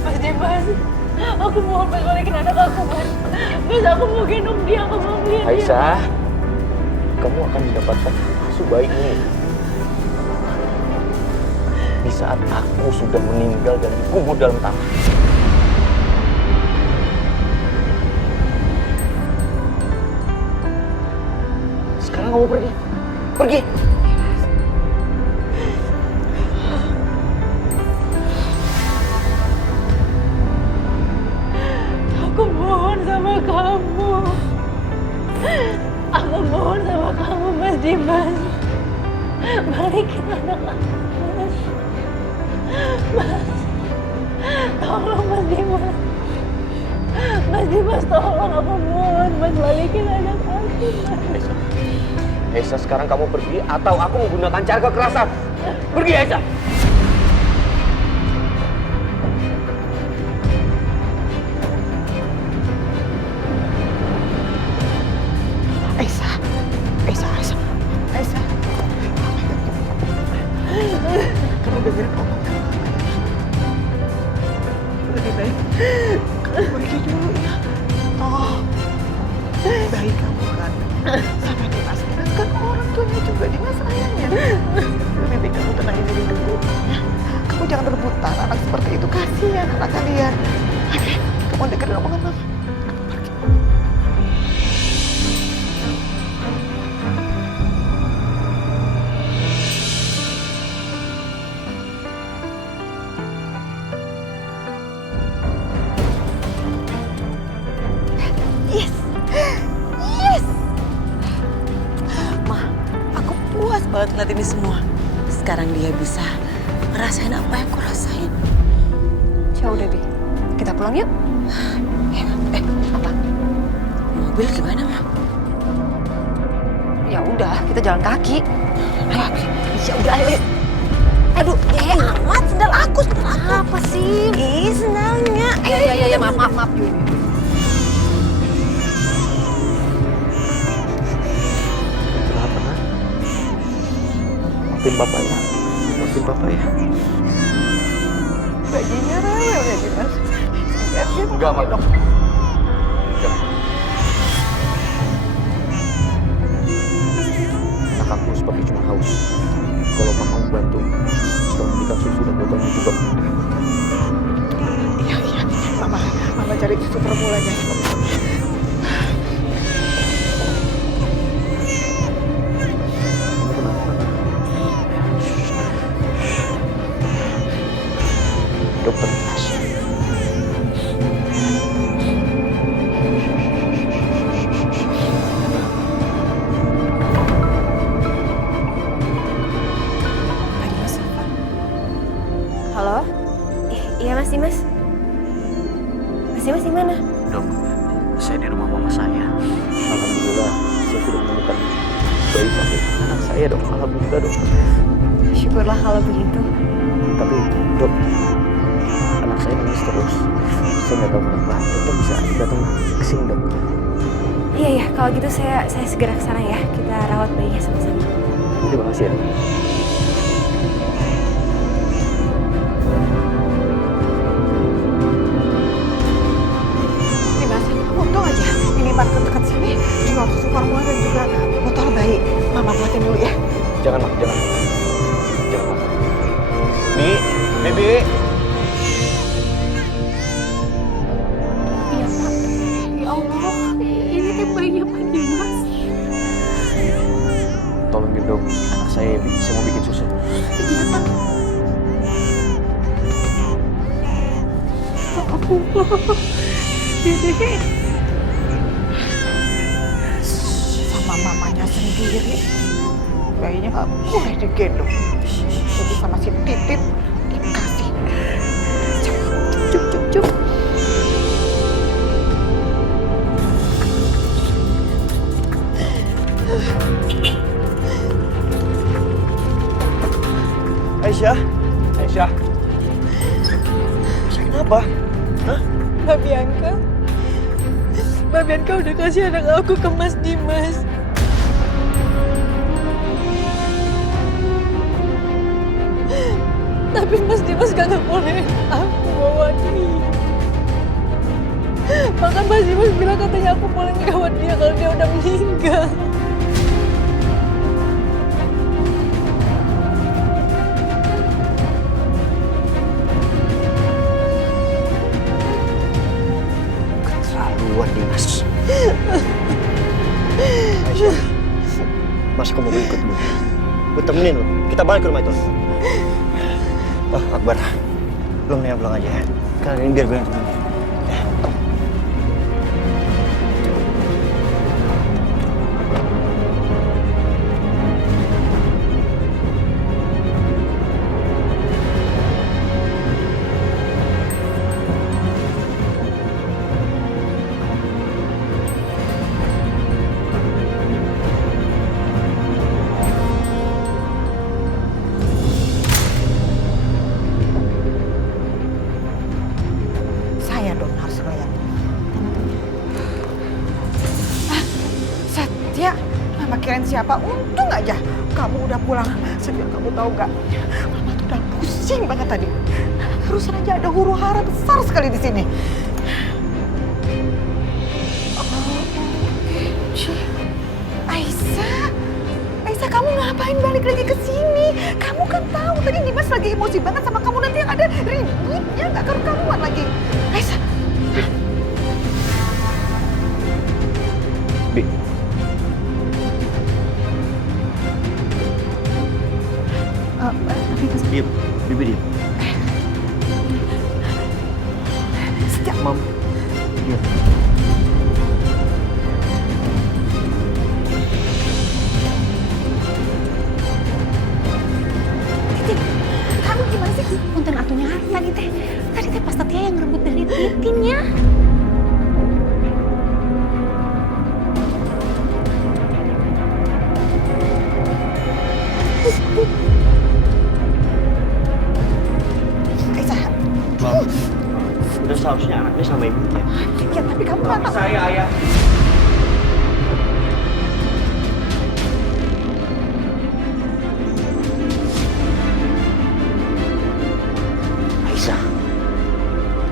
Mas Dimas, aku mohon balikin anak aku, Mas. Mas, aku mau gendong dia, aku mau lihat dia. Aisyah, kamu akan mendapatkan susu bayi ini di saat aku sudah meninggal dan dikubur dalam tanah. Sekarang kamu pergi. Pergi. Aku mohon sama kamu. Aku mohon sama kamu, Mas Dimas. Balikin anak aku, Mas. Mas, tolong Mas Dimas. Mas Dimas, tolong, aku mohon. Mas, balikin anak aku, Mas. Aisyah, sekarang kamu pergi atau aku menggunakan cara kekerasan. Pergi, Aisyah. Aisyah. Kamu dengerin Om. Lebih baik kamu pergi dulu ya. Oh. bayi kamu kan sama Dimas. Kan orang tuanya juga Dimas ayahnya. Lebih baik kamu tenangin diri dulu. Ya. Kamu jangan rebutan anak seperti itu. Kasihan anak kalian. Oke, kamu dengerin omongan mama. Yes, yes. Ma, aku puas banget ngeliat ini semua. Sekarang dia bisa ngerasain apa yang aku rasain. Ya udah, Bi. Kita pulang yuk. Apa? Mobil gimana, Ma? Ya udah, kita jalan kaki. Ya udah, ayo. Aduh, amat sendal aku. Apa sih? Ih, sendalnya. Ya, maaf, Bi. Kenapa, Nak? Maafin Bapak ya. Maafin Bapak ya. Baginya rewel ya Dimas. Biar dia Enggak, Mak. dong. Anak aku seperti cuma haus. Kalau Mama mau bantu, tolong berikan susu dan botolnya juga. Iya. Mama cari susu formulanya. Kamu kenapa? Dokter Tasya. Tadi Mas telepon. Halo? Iya, Mas Dimas. Mas Dimas di mana? Dok, saya di rumah mama saya. Alhamdulillah, saya sudah menemukan bayi sakit anak saya, Dok. Alhamdulillah, Dok. Syukurlah kalau begitu. Tapi, Dok, anak saya nangis terus. Saya nggak tahu kenapa. Dokter bisa datang ke sini, Dok. Iya, kalau gitu saya segera ke sana ya. Kita rawat bayinya sama-sama. Terima kasih ya, Dok. Dimas, untung aja ini market dekat sini jual susu formula dan juga botol bayi. Mama buatin dulu ya. Jangan, Mak. Jangan, Mak. Bibi. Iya, Pak. Ya Allah, ini teh bayinya Pak Dimas. Tolongin dong anak saya, Bi. Saya mau bikin susu. Iya, Pak. Dede. Sama mamanya sendiri. Bayinya nggak boleh digendong. Jadi sama si Titit dikasih. Cuk. Aisyah. Aisyah, kenapa? Hah? Mbak Bianca udah kasih anak aku ke Mas Dimas. Tapi Mas Dimas gak boleh aku bawa dia. Bahkan Mas Dimas bilang katanya aku boleh ngawat dia kalau dia udah meninggal. Keterlaluan, Dimas. Aisyah, Mas kamu mau ikut dulu. Gue temenin lo. Kita balik ke rumah itu. Oh, Akbar. Belum nih, pulang aja ya. Kalian ini biar gue yang temenin. Ya. Saya dong harus ngeliat. Setia, Mama kirain siapa? Untung aja kamu udah pulang. Setia, kamu tahu gak? Mama tuh udah pusing banget tadi. Harusnya aja ada huru hara besar sekali di sini. Oh, oke. ngapain balik lagi ke sini? Kamu kan tahu tadi Dimas lagi emosi banget sama kamu, nanti yang ada ributnya nggak karu-karuan lagi. Aisyah. Bi. Diam, Bibi diam. Sejak Mam, diam. Kamu gimana sih? Punten atunya tadi teh pas Setia yang ngerebut dari Titinnya. Aisyah. Mam, udah seharusnya anaknya sama ibunya. Ya tapi kamu nggak tahu. Saya ayah. Aisyah.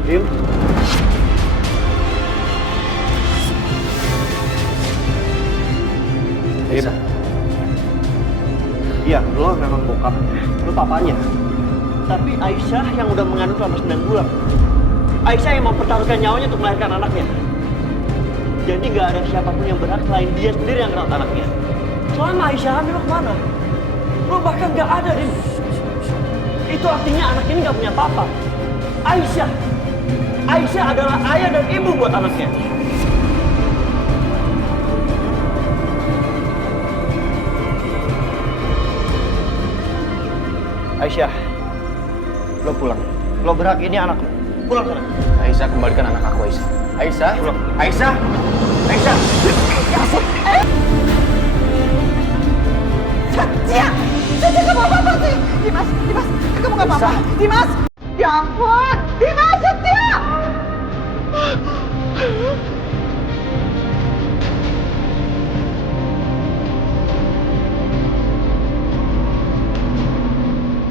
Dim. Aisyah. Iya, lo memang bokap. Lo papanya. Tapi Aisyah yang udah mengandung selama 9 bulan. Aisyah yang mempertaruhkan nyawanya untuk melahirkan anaknya. Jadi nggak ada siapapun yang berhak selain dia sendiri yang merawat anaknya. Selama Aisyah hamil lo kemana? Lo bahkan nggak ada, Dim. Itu artinya anak ini nggak punya papa. Aisyah adalah ayah dan ibu buat anaknya. Aisyah, lo pulang. Lo berhak ini anak lo. Pulang sana. Aisyah, kembalikan anak aku, Aisyah. Aisyah, pulang. Aisyah, Aisyah. Setia kamu apa sih? Dimas, kamu nggak apa-apa? Dimas, ya ampun, Dimas,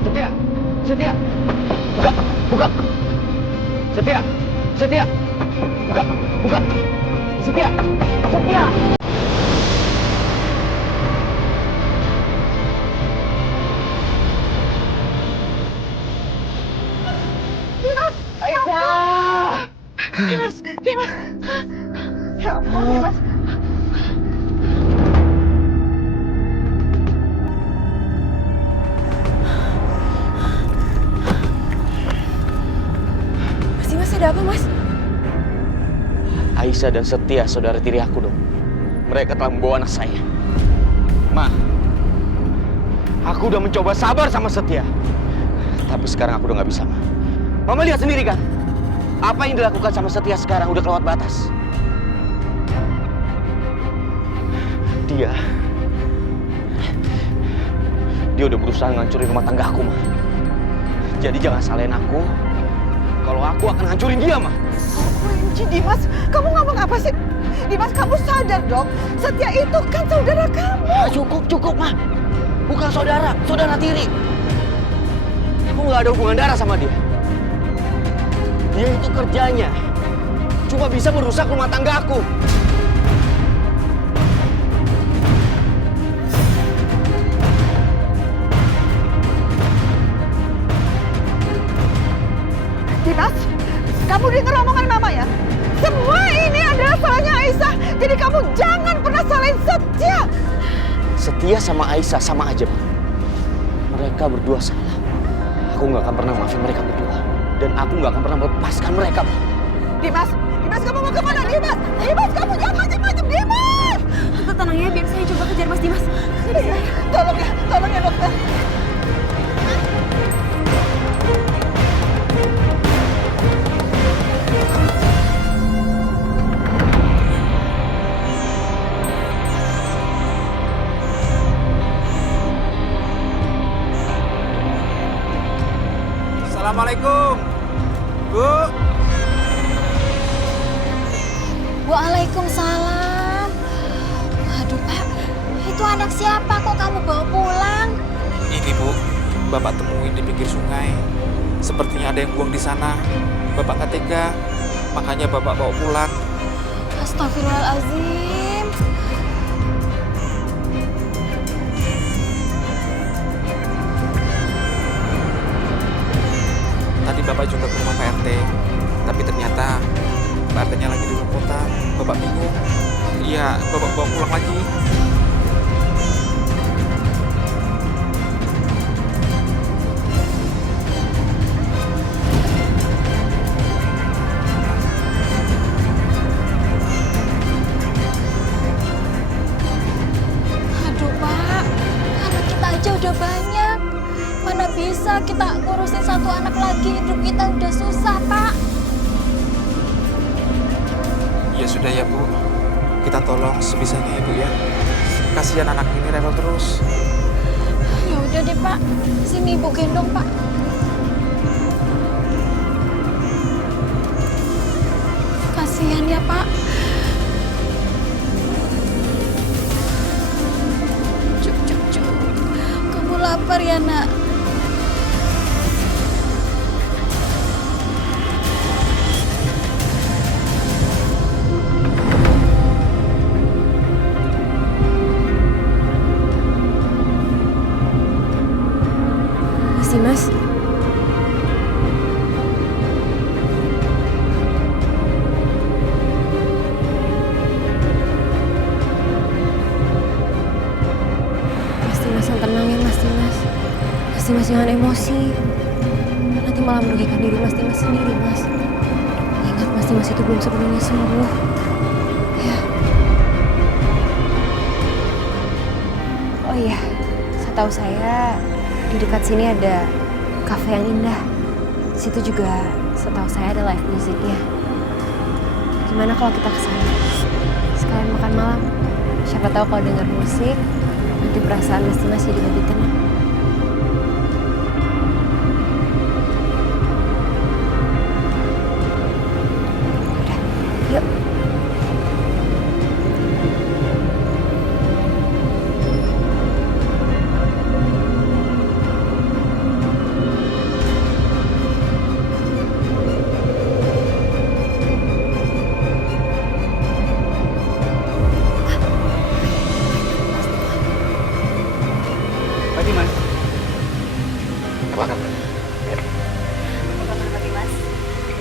Setia. Setia, buka. Setia, buka. Setia. Dimas. Ya ampun, Dimas. Mas, ada apa, Mas? Aisyah dan Setia, saudara tiri aku dong. Mereka telah membawa anak saya. Ma, aku udah mencoba sabar sama Setia. Tapi sekarang aku udah nggak bisa, Ma. Mama lihat sendiri kan? Apa yang dilakukan sama Setia sekarang udah kelewat batas. Dia udah berusaha ngancurin rumah tangga aku, Ma. Jadi jangan salahin aku kalau aku akan hancurin dia, Ma. OMG, Dimas, kamu ngomong apa sih? Dimas, kamu sadar dong, Setia itu kan saudara kamu. Cukup, Ma. Bukan saudara tiri. Aku nggak ada hubungan darah sama dia. Dia itu kerjanya cuma bisa merusak rumah tangga aku. Dimas, kamu dengar omongan Mama ya? Semua ini adalah salahnya Aisyah. Jadi kamu jangan pernah salahin Setia. Setia sama Aisyah sama aja, Ma. Mereka berdua salah. Aku nggak akan pernah maafin mereka berdua. Dan aku nggak akan pernah melepaskan mereka, Ma. Dimas, kamu mau kemana, Dimas? Dimas, kamu jangan macam-macam, Dimas! Tante tenang ya, biar saya coba kejar Mas Dimas. Tolong ya dokter. Assalamualaikum, Bu. Waalaikumsalam. Waduh, Pak. Itu anak siapa kok kamu bawa pulang? Ini, Bu. Bapak temuin di pinggir sungai. Sepertinya ada yang buang di sana. Bapak nggak tega, makanya Bapak bawa pulang. Astagfirullahaladzim. ya Bapak bawa pulang lagi. Aduh Pak, anak kita aja udah banyak. Mana bisa kita ngurusin satu anak lagi, hidup kita udah susah Pak. Ya sudah ya Bu, kita tolong sebisanya ya Bu ya. Kasihan anak ini rewel terus. Ya udah deh Pak, sini Ibu gendong Pak. Kasihan ya Pak. Cuk. Kamu lapar ya nak? Mas. Mas yang tenang ya Mas Dimas. Mas Dimas jangan emosi. Nanti malah merugikan diri Mas Dimas sendiri Mas. Ingat Mas Dimas itu belum sepenuhnya sembuh. Ya. Oh iya, setahu saya di dekat sini ada kafe yang indah. Di situ juga setahu saya ada live musiknya. Gimana kalau kita ke sana? Sekalian makan malam. Siapa tahu kalau dengar musik, nanti perasaan Mas Dimas jadi lebih tenang. Udah, yuk.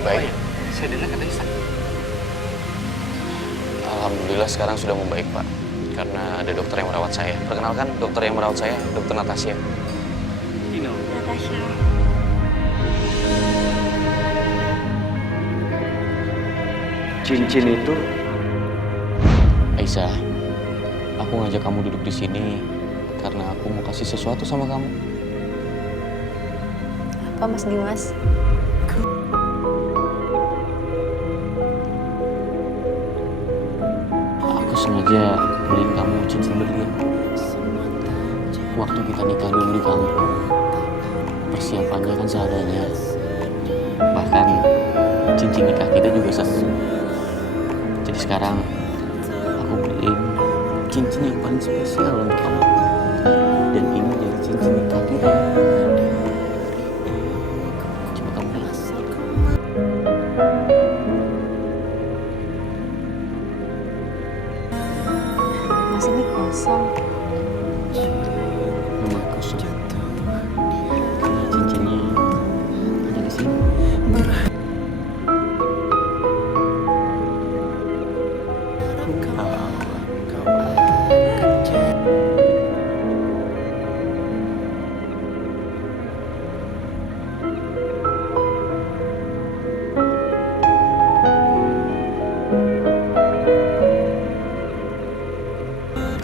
Baik. Saya dengar katanya sakit. Alhamdulillah sekarang sudah membaik Pak. Karena ada dokter yang merawat saya. Perkenalkan dokter yang merawat saya, Dokter Natasha. Natasha. Cincin itu, Aisyah, aku ngajak kamu duduk di sini karena aku mau kasih sesuatu sama kamu. Apa Mas Dimas? Aku sengaja beliin kamu cincin berlian. Waktu kita nikah dulu di kampung, persiapannya kan seadanya. Bahkan cincin nikah kita juga satu. Jadi sekarang aku beliin cincin yang paling spesial untuk kamu. Dan ini jadi cincin nikah kita. Coba kamu lihat. Mas ini kosong. Memang kosong. Karena cincinnya ada di sini.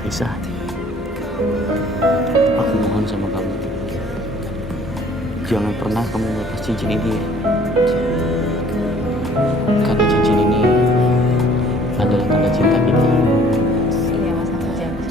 Aisyah, aku mohon sama kamu, jangan pernah kamu melepas cincin ini ya. Karena cincin ini adalah tanda cinta kita. Iya Mas, aku janji.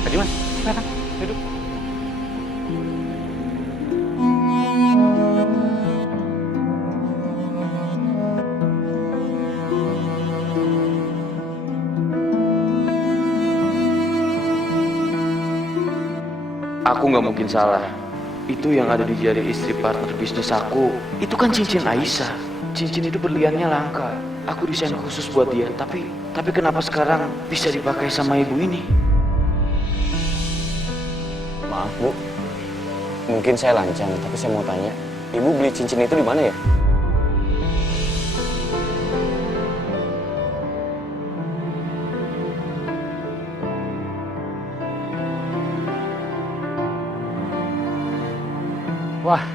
Tadi Mas, silakan duduk. Aku nggak mungkin salah. Itu yang ada di jari istri partner bisnis aku. Itu kan cincin Aisyah. Cincin itu berliannya langka. Aku desain khusus buat dia. Tapi kenapa sekarang bisa dipakai sama ibu ini? Maaf Bu, mungkin saya lancang, tapi saya mau tanya, Ibu beli cincin itu di mana ya? Wah,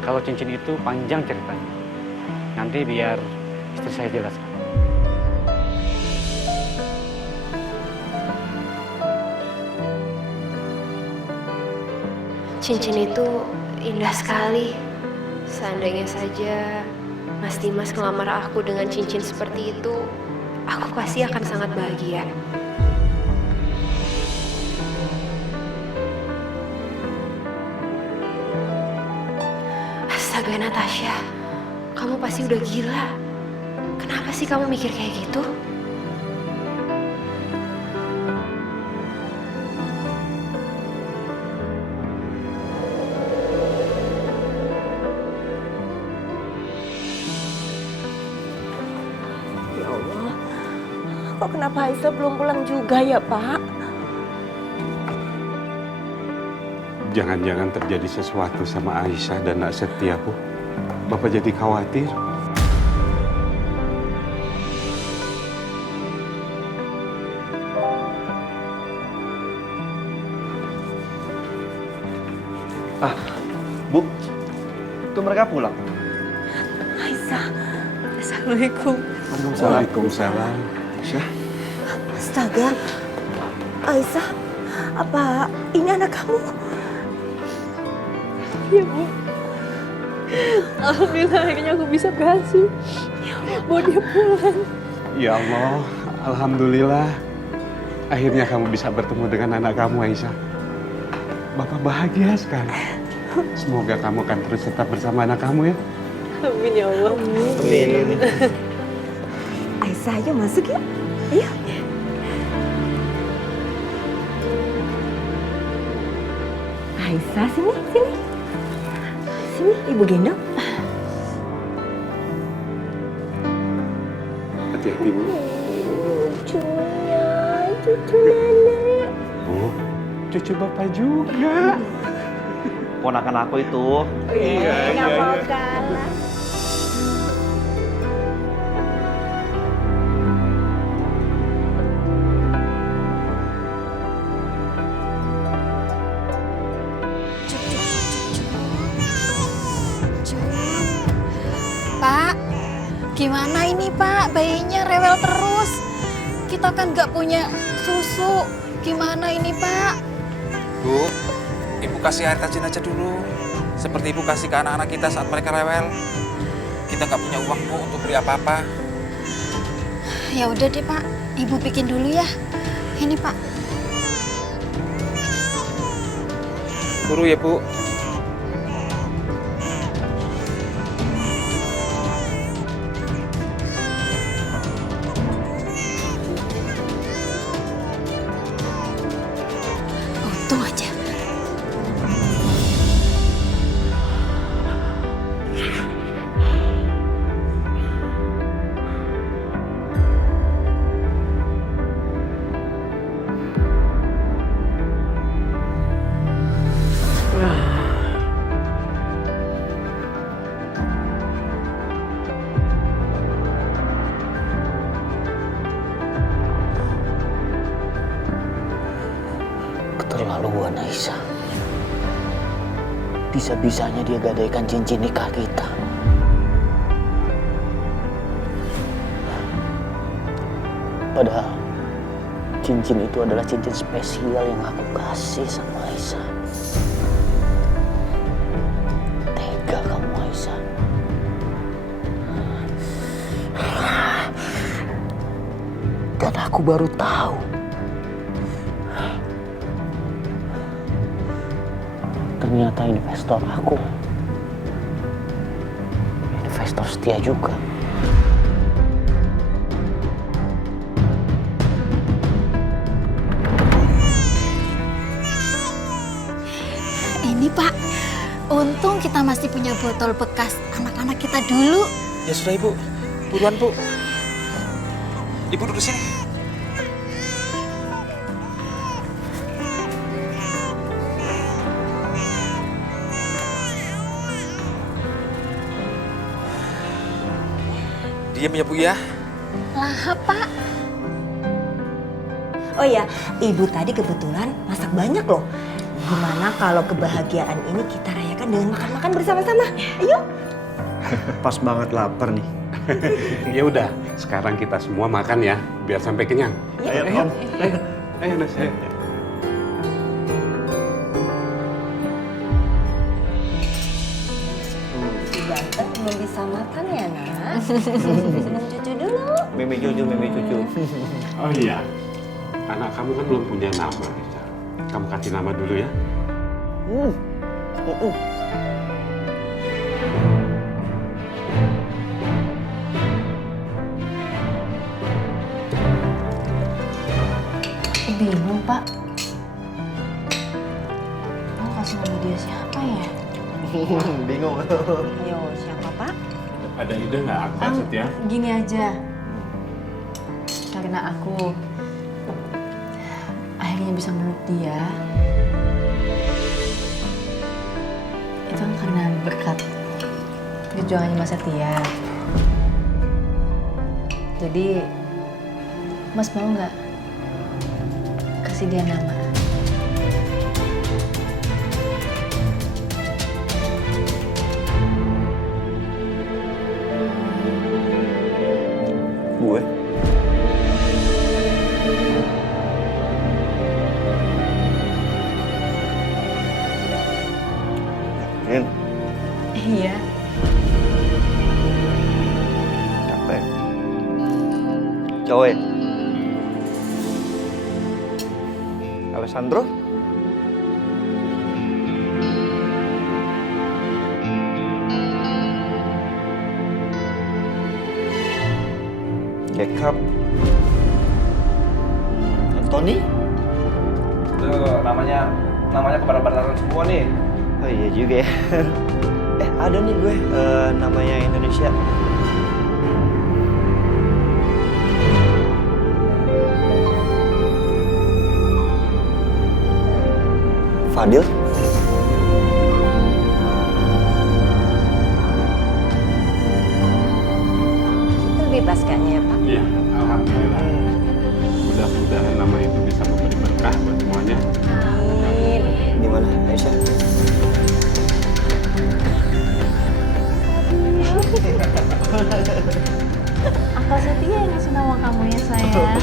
kalau cincin itu panjang ceritanya. Nanti biar istri saya jelaskan. Cincin itu indah sekali. Seandainya saja Mas Dimas ngelamar aku dengan cincin seperti itu, aku pasti akan sangat bahagia. Astaga Natasha, kamu pasti udah gila. Kenapa sih kamu mikir kayak gitu? Ya Allah, kok kenapa Aisyah belum pulang juga ya Pak? Jangan-jangan terjadi sesuatu sama Aisyah dan Nak Setia, Bu. Bapak jadi khawatir. Bu, tuh mereka pulang. Aisyah, Assalamualaikum. Waalaikumsalam. Aisyah. Astaga, Aisyah, apa ini anak kamu? Iya Bu. Alhamdulillah akhirnya aku bisa berhasil bawa dia pulang. Ya Allah, alhamdulillah. Akhirnya kamu bisa bertemu dengan anak kamu, Aisyah. Bapak bahagia sekali. Semoga kamu akan terus tetap bersama anak kamu ya. Amin ya Allah. Amin. Aisyah, ayo masuk ya. Ayo. Aisyah, sini. Sini, Ibu gendong. Hati-hati, Bu. Cucu nenek. Bu, cucu Bapak juga. Ponakan aku itu. Iya. Mau kalah. Pak, gimana ini Pak? Bayinya rewel terus. Kita kan nggak punya susu. Gimana ini Pak? Bu, Ibu kasih air tajin aja dulu. Seperti Ibu kasih ke anak-anak kita saat mereka rewel. Kita nggak punya uang Bu untuk beli apa-apa. Ya udah deh Pak, Ibu bikin dulu ya. Ini Pak. Buru ya Bu. Untung aja. Keterlaluan Aisyah. Bisa-bisanya dia gadaikan cincin nikah kita. Padahal cincin itu adalah cincin spesial yang aku kasih sama Aisyah. Tega kamu Aisyah. Dan aku baru tahu ternyata investor aku investor setia juga. Untung kita masih punya botol bekas anak-anak kita dulu. Ya sudah Ibu, buruan Bu. Ibu duduk sini. Diam ya Bu ya. Lah, Pak. Oh ya, Ibu tadi kebetulan masak banyak loh. Gimana kalau kebahagiaan ini kita rayakan dengan makan-makan bersama-sama? Ayo. Pas banget lapar nih. Ya udah, sekarang kita semua makan ya, biar sampai kenyang. Ayo, Om. Ayo, Nas. Ayo. Si Ganteng belum bisa makan ya, Nak? Minum cucu dulu. Mimi cucu. Oh iya, anak kamu kan belum punya nama, Aisyah. Kamu kasih nama dulu ya. Bingung, Pak. Mau kasih nama dia siapa ya? Bingung. Ayo, siapa Pak? Ada ide nggak, Akbar Setia? Gini aja. Karena aku akhirnya bisa meluk dia, itu kan karena berkat perjuangannya Mas Setia. Jadi, Mas mau nggak kasih dia nama? Gue? Yakin? Iya. Capek. Cowok. Alessandro? Jacob? Anthony? Itu namanya kebarang-barangan semua nih. Oh iya juga ya. Ada nih gue namanya Indonesia. Fadil? Itu lebih pas kayaknya ya, Pak? Iya, alhamdulillah. Mudah-mudahan nama itu bisa memberi berkah buat semuanya. Amin. Gimana, Aisyah? Apa Setia yang ngasih nama kamu ya, sayang?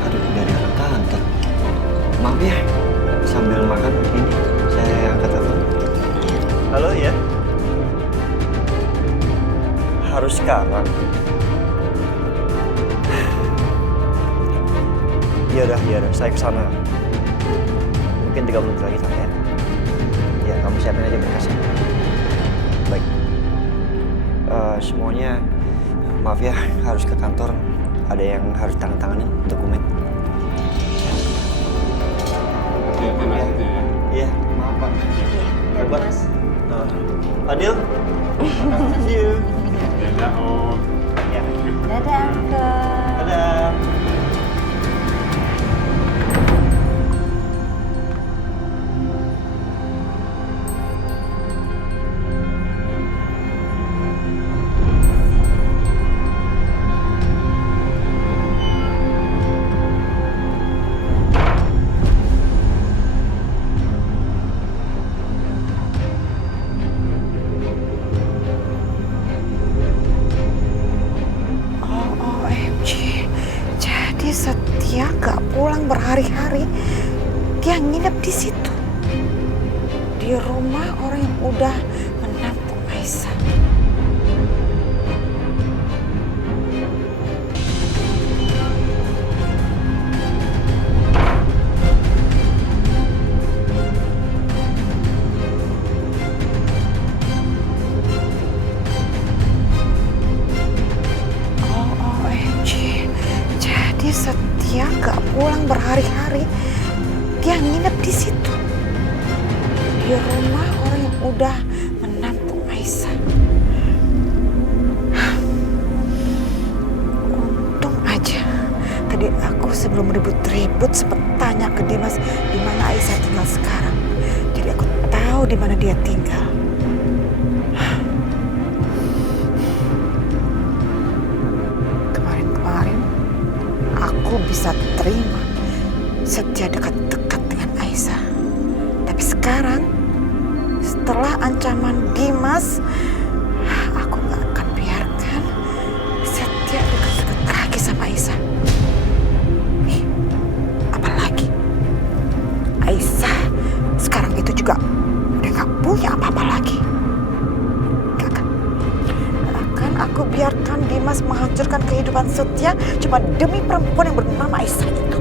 Aduh, dari anak kantor. Maaf ya, sambil makan ini saya angkat telepon. Halo ya? Harus sekarang? Ya udah, saya kesana. Mungkin 3 menit lagi sampai ya. Ya, kamu siapin aja berkasnya. Baik. Semuanya, maaf ya, harus ke kantor. Ada yang harus tanganin dokumen. Hati-hati Mas Setia ya. Iya, maaf Pak. Hebat. Adil? See you. Dadah, Om. Ya. Dadah, Uncle. Dadah. Setia gak pulang berhari-hari, dia nginep di situ. Di rumah orang yang udah menampung Aisyah. OMG, jadi Setia gak pulang berhari-hari, Ruth sempat tanya ke Dimas di mana Aisyah tinggal sekarang. Jadi aku tahu di mana dia tinggal. Kemarin aku bisa terima Setia dekat-dekat dengan Aisyah. Tapi sekarang setelah ancaman Dimas, aku gak akan biarkan Setia dekat-dekat lagi sama Aisyah. Apalagi Aisyah sekarang itu juga udah gak punya apa-apa lagi. Gak akan aku biarkan Dimas menghancurkan kehidupan Setia cuma demi perempuan yang bernama Aisyah itu.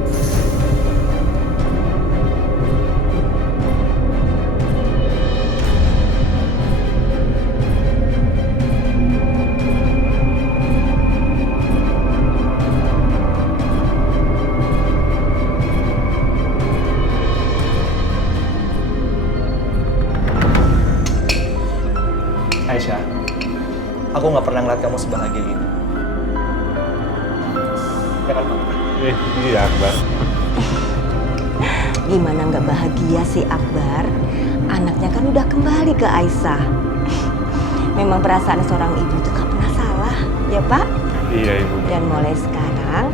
Aisyah, aku nggak pernah ngeliat kamu sebahagia ini. Ya kan, Pak? Iya, Akbar. Gimana nggak bahagia sih Akbar? Anaknya kan udah kembali ke Aisyah. Memang perasaan seorang ibu itu gak pernah salah, ya Pak? Iya, Ibu. Dan mulai sekarang,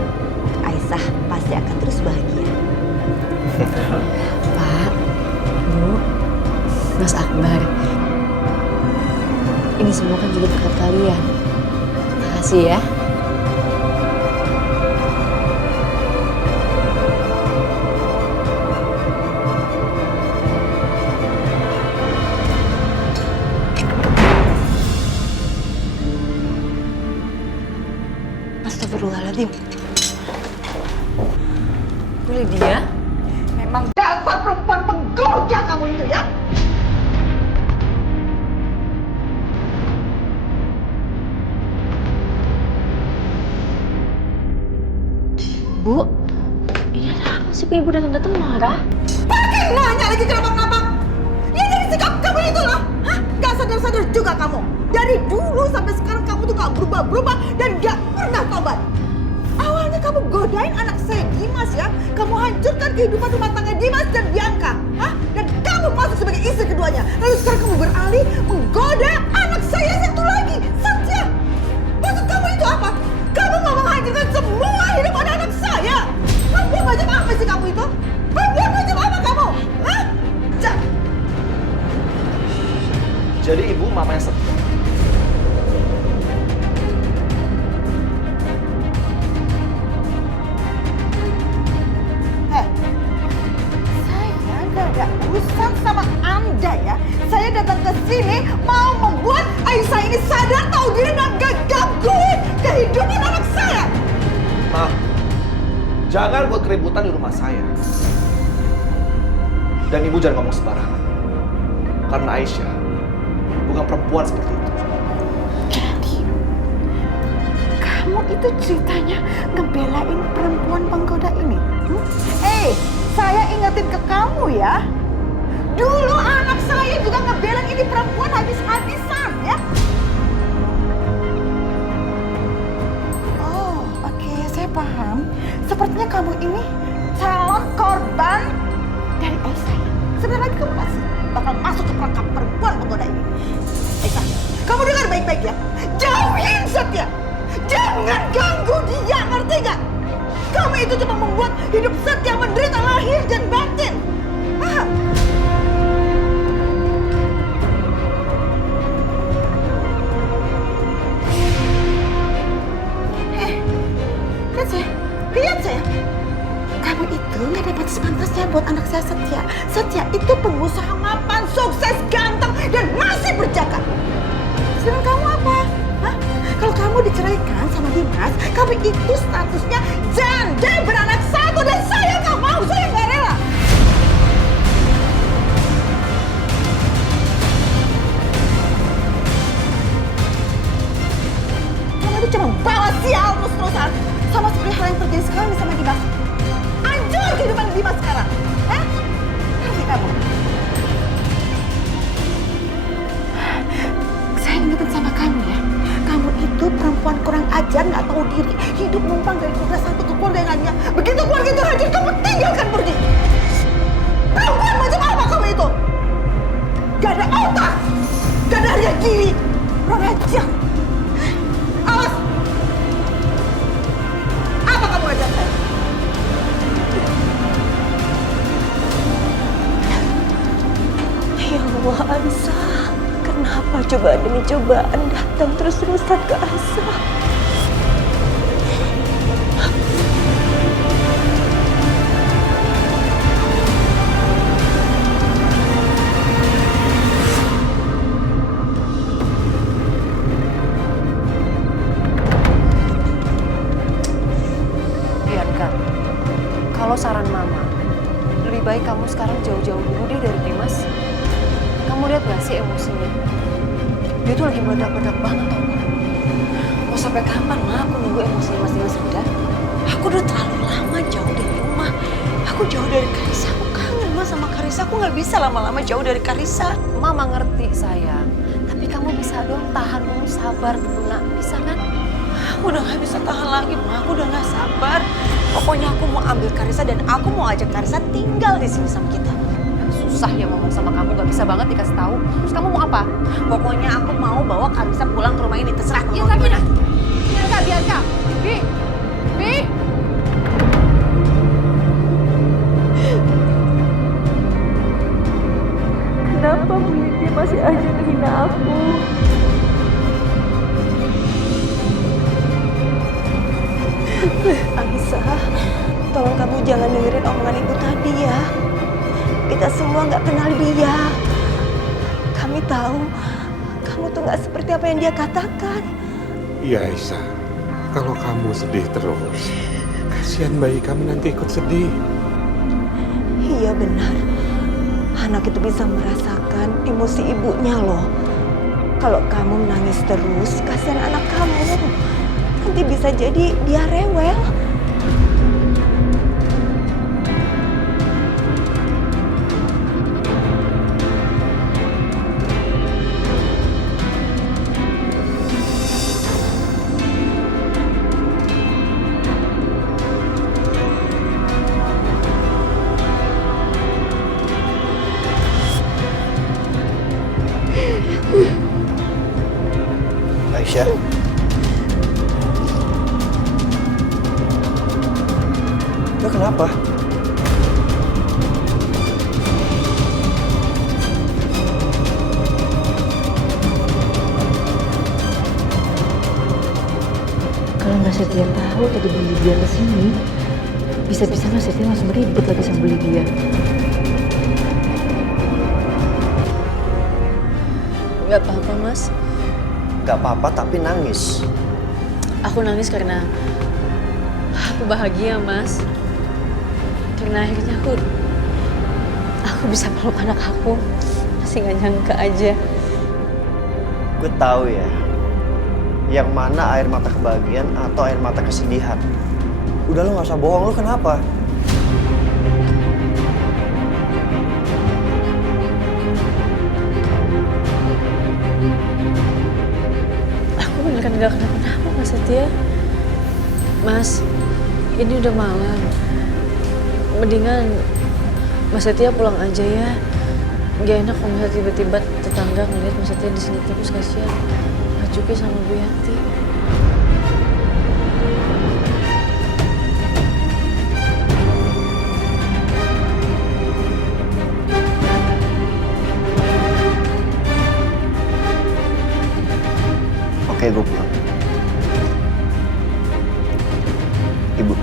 Aisyah pasti akan terus bahagia. Pak, Bu, Mas Akbar. Ini semua kan juga berkat kalian. Makasih ya. Astagfirullahaladzim. Bu Lydia? Memang dasar perempuan penggoda kamu itu ya. Bu, ini ada apa sih Ibu datang-datang marah? Pakai nanya lagi kenapa-kenapa. Ya dari sikap kamu itulah. Hah? Gak sadar-sadar juga kamu. Dari dulu sampai sekarang kamu tuh gak berubah-berubah dan gak pernah tobat. Awalnya kamu godain anak saya Dimas ya. Kamu hancurkan kehidupan rumah tangga Dimas dan Bianca. Hah? Dan kamu masuk sebagai istri keduanya. Lalu sekarang kamu beralih menggoda anak saya satu lagi, Setia. Maksud kamu itu apa? Kamu mau menghancurkan semua hidup anak saya. Perempuan macam apa sih kamu itu? Perempuan macam apa kamu? Hah? Jadi ibu mamanya Setia. Saya gak ada urusan sama Anda ya. Saya datang ke sini mau membuat Aisyah ini sadar, tahu diri dan gak gangguin kehidupan anak saya. Maaf, jangan buat keributan di rumah saya. Dan ibu jangan ngomong sembarangan. Karena Aisyah bukan perempuan seperti itu. Jadi, kamu itu ceritanya ngebelain perempuan penggoda ini? Saya ingetin ke kamu ya. Dulu anak saya juga ngebelain ini perempuan habis-habisan ya. Oh, oke, saya paham. Sepertinya kamu ini calon korban dari Aisyah. Sebentar lagi kamu pasti bakal masuk ke perangkap perempuan penggoda ini. Aisyah, kamu dengar baik-baik ya. Jauhin Setia. Jangan ganggu dia, ngerti gak? Kamu itu cuma membuat hidup Setia menderita lahir dan batin. Paham? Lihat saya. Kamu itu gak dapat sepantasnya buat anak saya Setia. Setia itu pengusaha mapan, sukses, ganteng, dan masih berjaga. Sedangkan kamu apa? Hah? Kalau kamu diceraikan sama Dimas, kamu itu statusnya janda beranak satu dan saya gak mau, saya gak rela. Kamu itu cuma bawa sial terus-terusan. Sama seperti hal yang terjadi sekarang sama Dimas. Hancur kehidupan Dimas sekarang. Ngerti kamu? Saya ingetin sama kamu ya. itu perempuan kurang ajar, nggak tahu diri, hidup numpang dari keluarga satu ke keluarga yang lainnya. Begitu keluarga begitu hancur, kamu tinggalkan Burdi. Perempuan macam apa kamu itu? Gak ada otak, gak ada harga diri, kurang ajar. Awas! Apa kamu ajar saya? Ya Allah, Aisyah. Kenapa cobaan demi cobaan datang terus-terusan ke Aisyah? Bianca, kalau saran Mama, lebih baik kamu sekarang jauh-jauh dulu deh dari Dimas. Kamu lihat gak sih emosinya? Dia tuh lagi meledak-ledak banget tau gak? Mau sampai kapan Ma aku nunggu emosi Mas Dimas reda? Aku udah terlalu lama jauh dari rumah. Aku jauh dari Karissa. Aku kangen Ma sama Karissa. Aku nggak bisa lama-lama jauh dari Karissa. Mama ngerti sayang. Tapi kamu bisa dong tahan dulu, sabar dulu nak. Bisa kan? Aku udah nggak bisa tahan lagi Ma. Aku udah nggak sabar. Pokoknya aku mau ambil Karissa dan aku mau ajak Karissa tinggal di sini sama kita. Susah ya ngomong sama kamu, gak bisa banget dikasih tahu. Terus kamu mau apa? Pokoknya aku mau bawa Karissa pulang ke rumah ini. Terserah kamu Ya mau tapi gimana. Bianca. Bi. Kenapa Bu Yenti masih aja menghina aku? Aisyah, tolong kamu jangan dengerin omongan ibu tadi ya. Kita semua nggak kenal dia. Kami tahu kamu tuh nggak seperti apa yang dia katakan. Iya Aisyah, kalau kamu sedih terus, kasihan bayi kamu nanti ikut sedih. Iya benar. Anak itu bisa merasakan emosi ibunya loh. Kalau kamu menangis terus, kasihan anak kamu. Nanti bisa jadi dia rewel. Aisyah. Lo kenapa? Kalau Mbak Setia tahu tadi Bu Lydia kesini, bisa-bisa Mbak Setia langsung ribut lagi sama Bu Lydia. Gak apa-apa Mas. Gak apa-apa tapi nangis. Aku nangis karena aku bahagia Mas. Karena akhirnya aku bisa peluk anak aku. Masih gak nyangka aja. Gue tahu ya, yang mana air mata kebahagiaan atau air mata kesedihan. Udah lo gak usah bohong, lo kenapa? Aku beneran gak kenapa-napa Mas Setia. Mas, ini udah malam. Mendingan Mas Setia pulang aja ya. Gak enak kalau misalnya tiba-tiba tetangga ngeliat Mas Setia di sini terus, kasihan Mas Juki sama Bu Yanti. Oke, gue pulang. Ibu,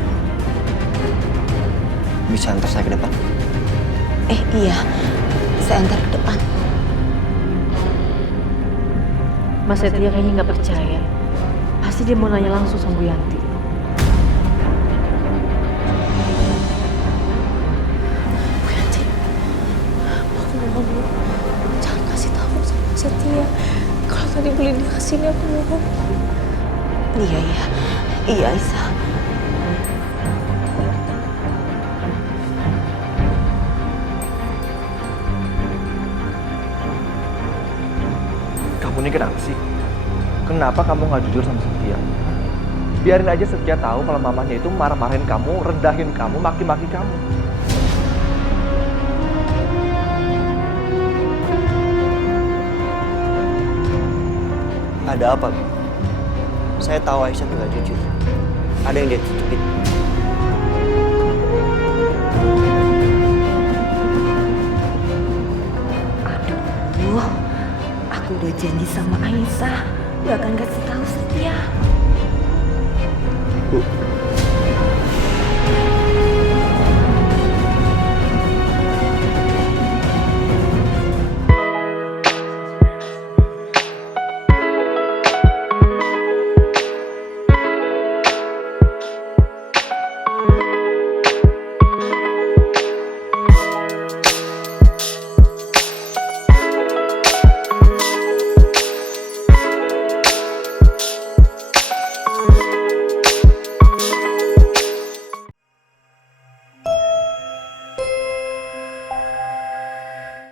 bisa antar saya ke depan? Iya, saya antar ke depan. Mas Setia kayaknya nggak percaya. Pasti dia mau nanya langsung sama Bu Yanti. Bu Yanti, aku mohon Bu, jangan kasih tahu sama Mas Setia. Kalau tadi Bu Lydia kesini, aku mohon. Iya, Aisyah. Kamu ini kenapa sih? Kenapa kamu nggak jujur sama Setia? Biarin aja Setia tahu kalau mamanya itu marah-marahin kamu, rendahin kamu, maki-maki kamu. Ada apa, Bu? Saya tahu Aisyah nggak jujur. Ada yang dia tutupin. Aduh, aku udah janji sama Aisyah, gak akan kasih tahu Setia. Bu,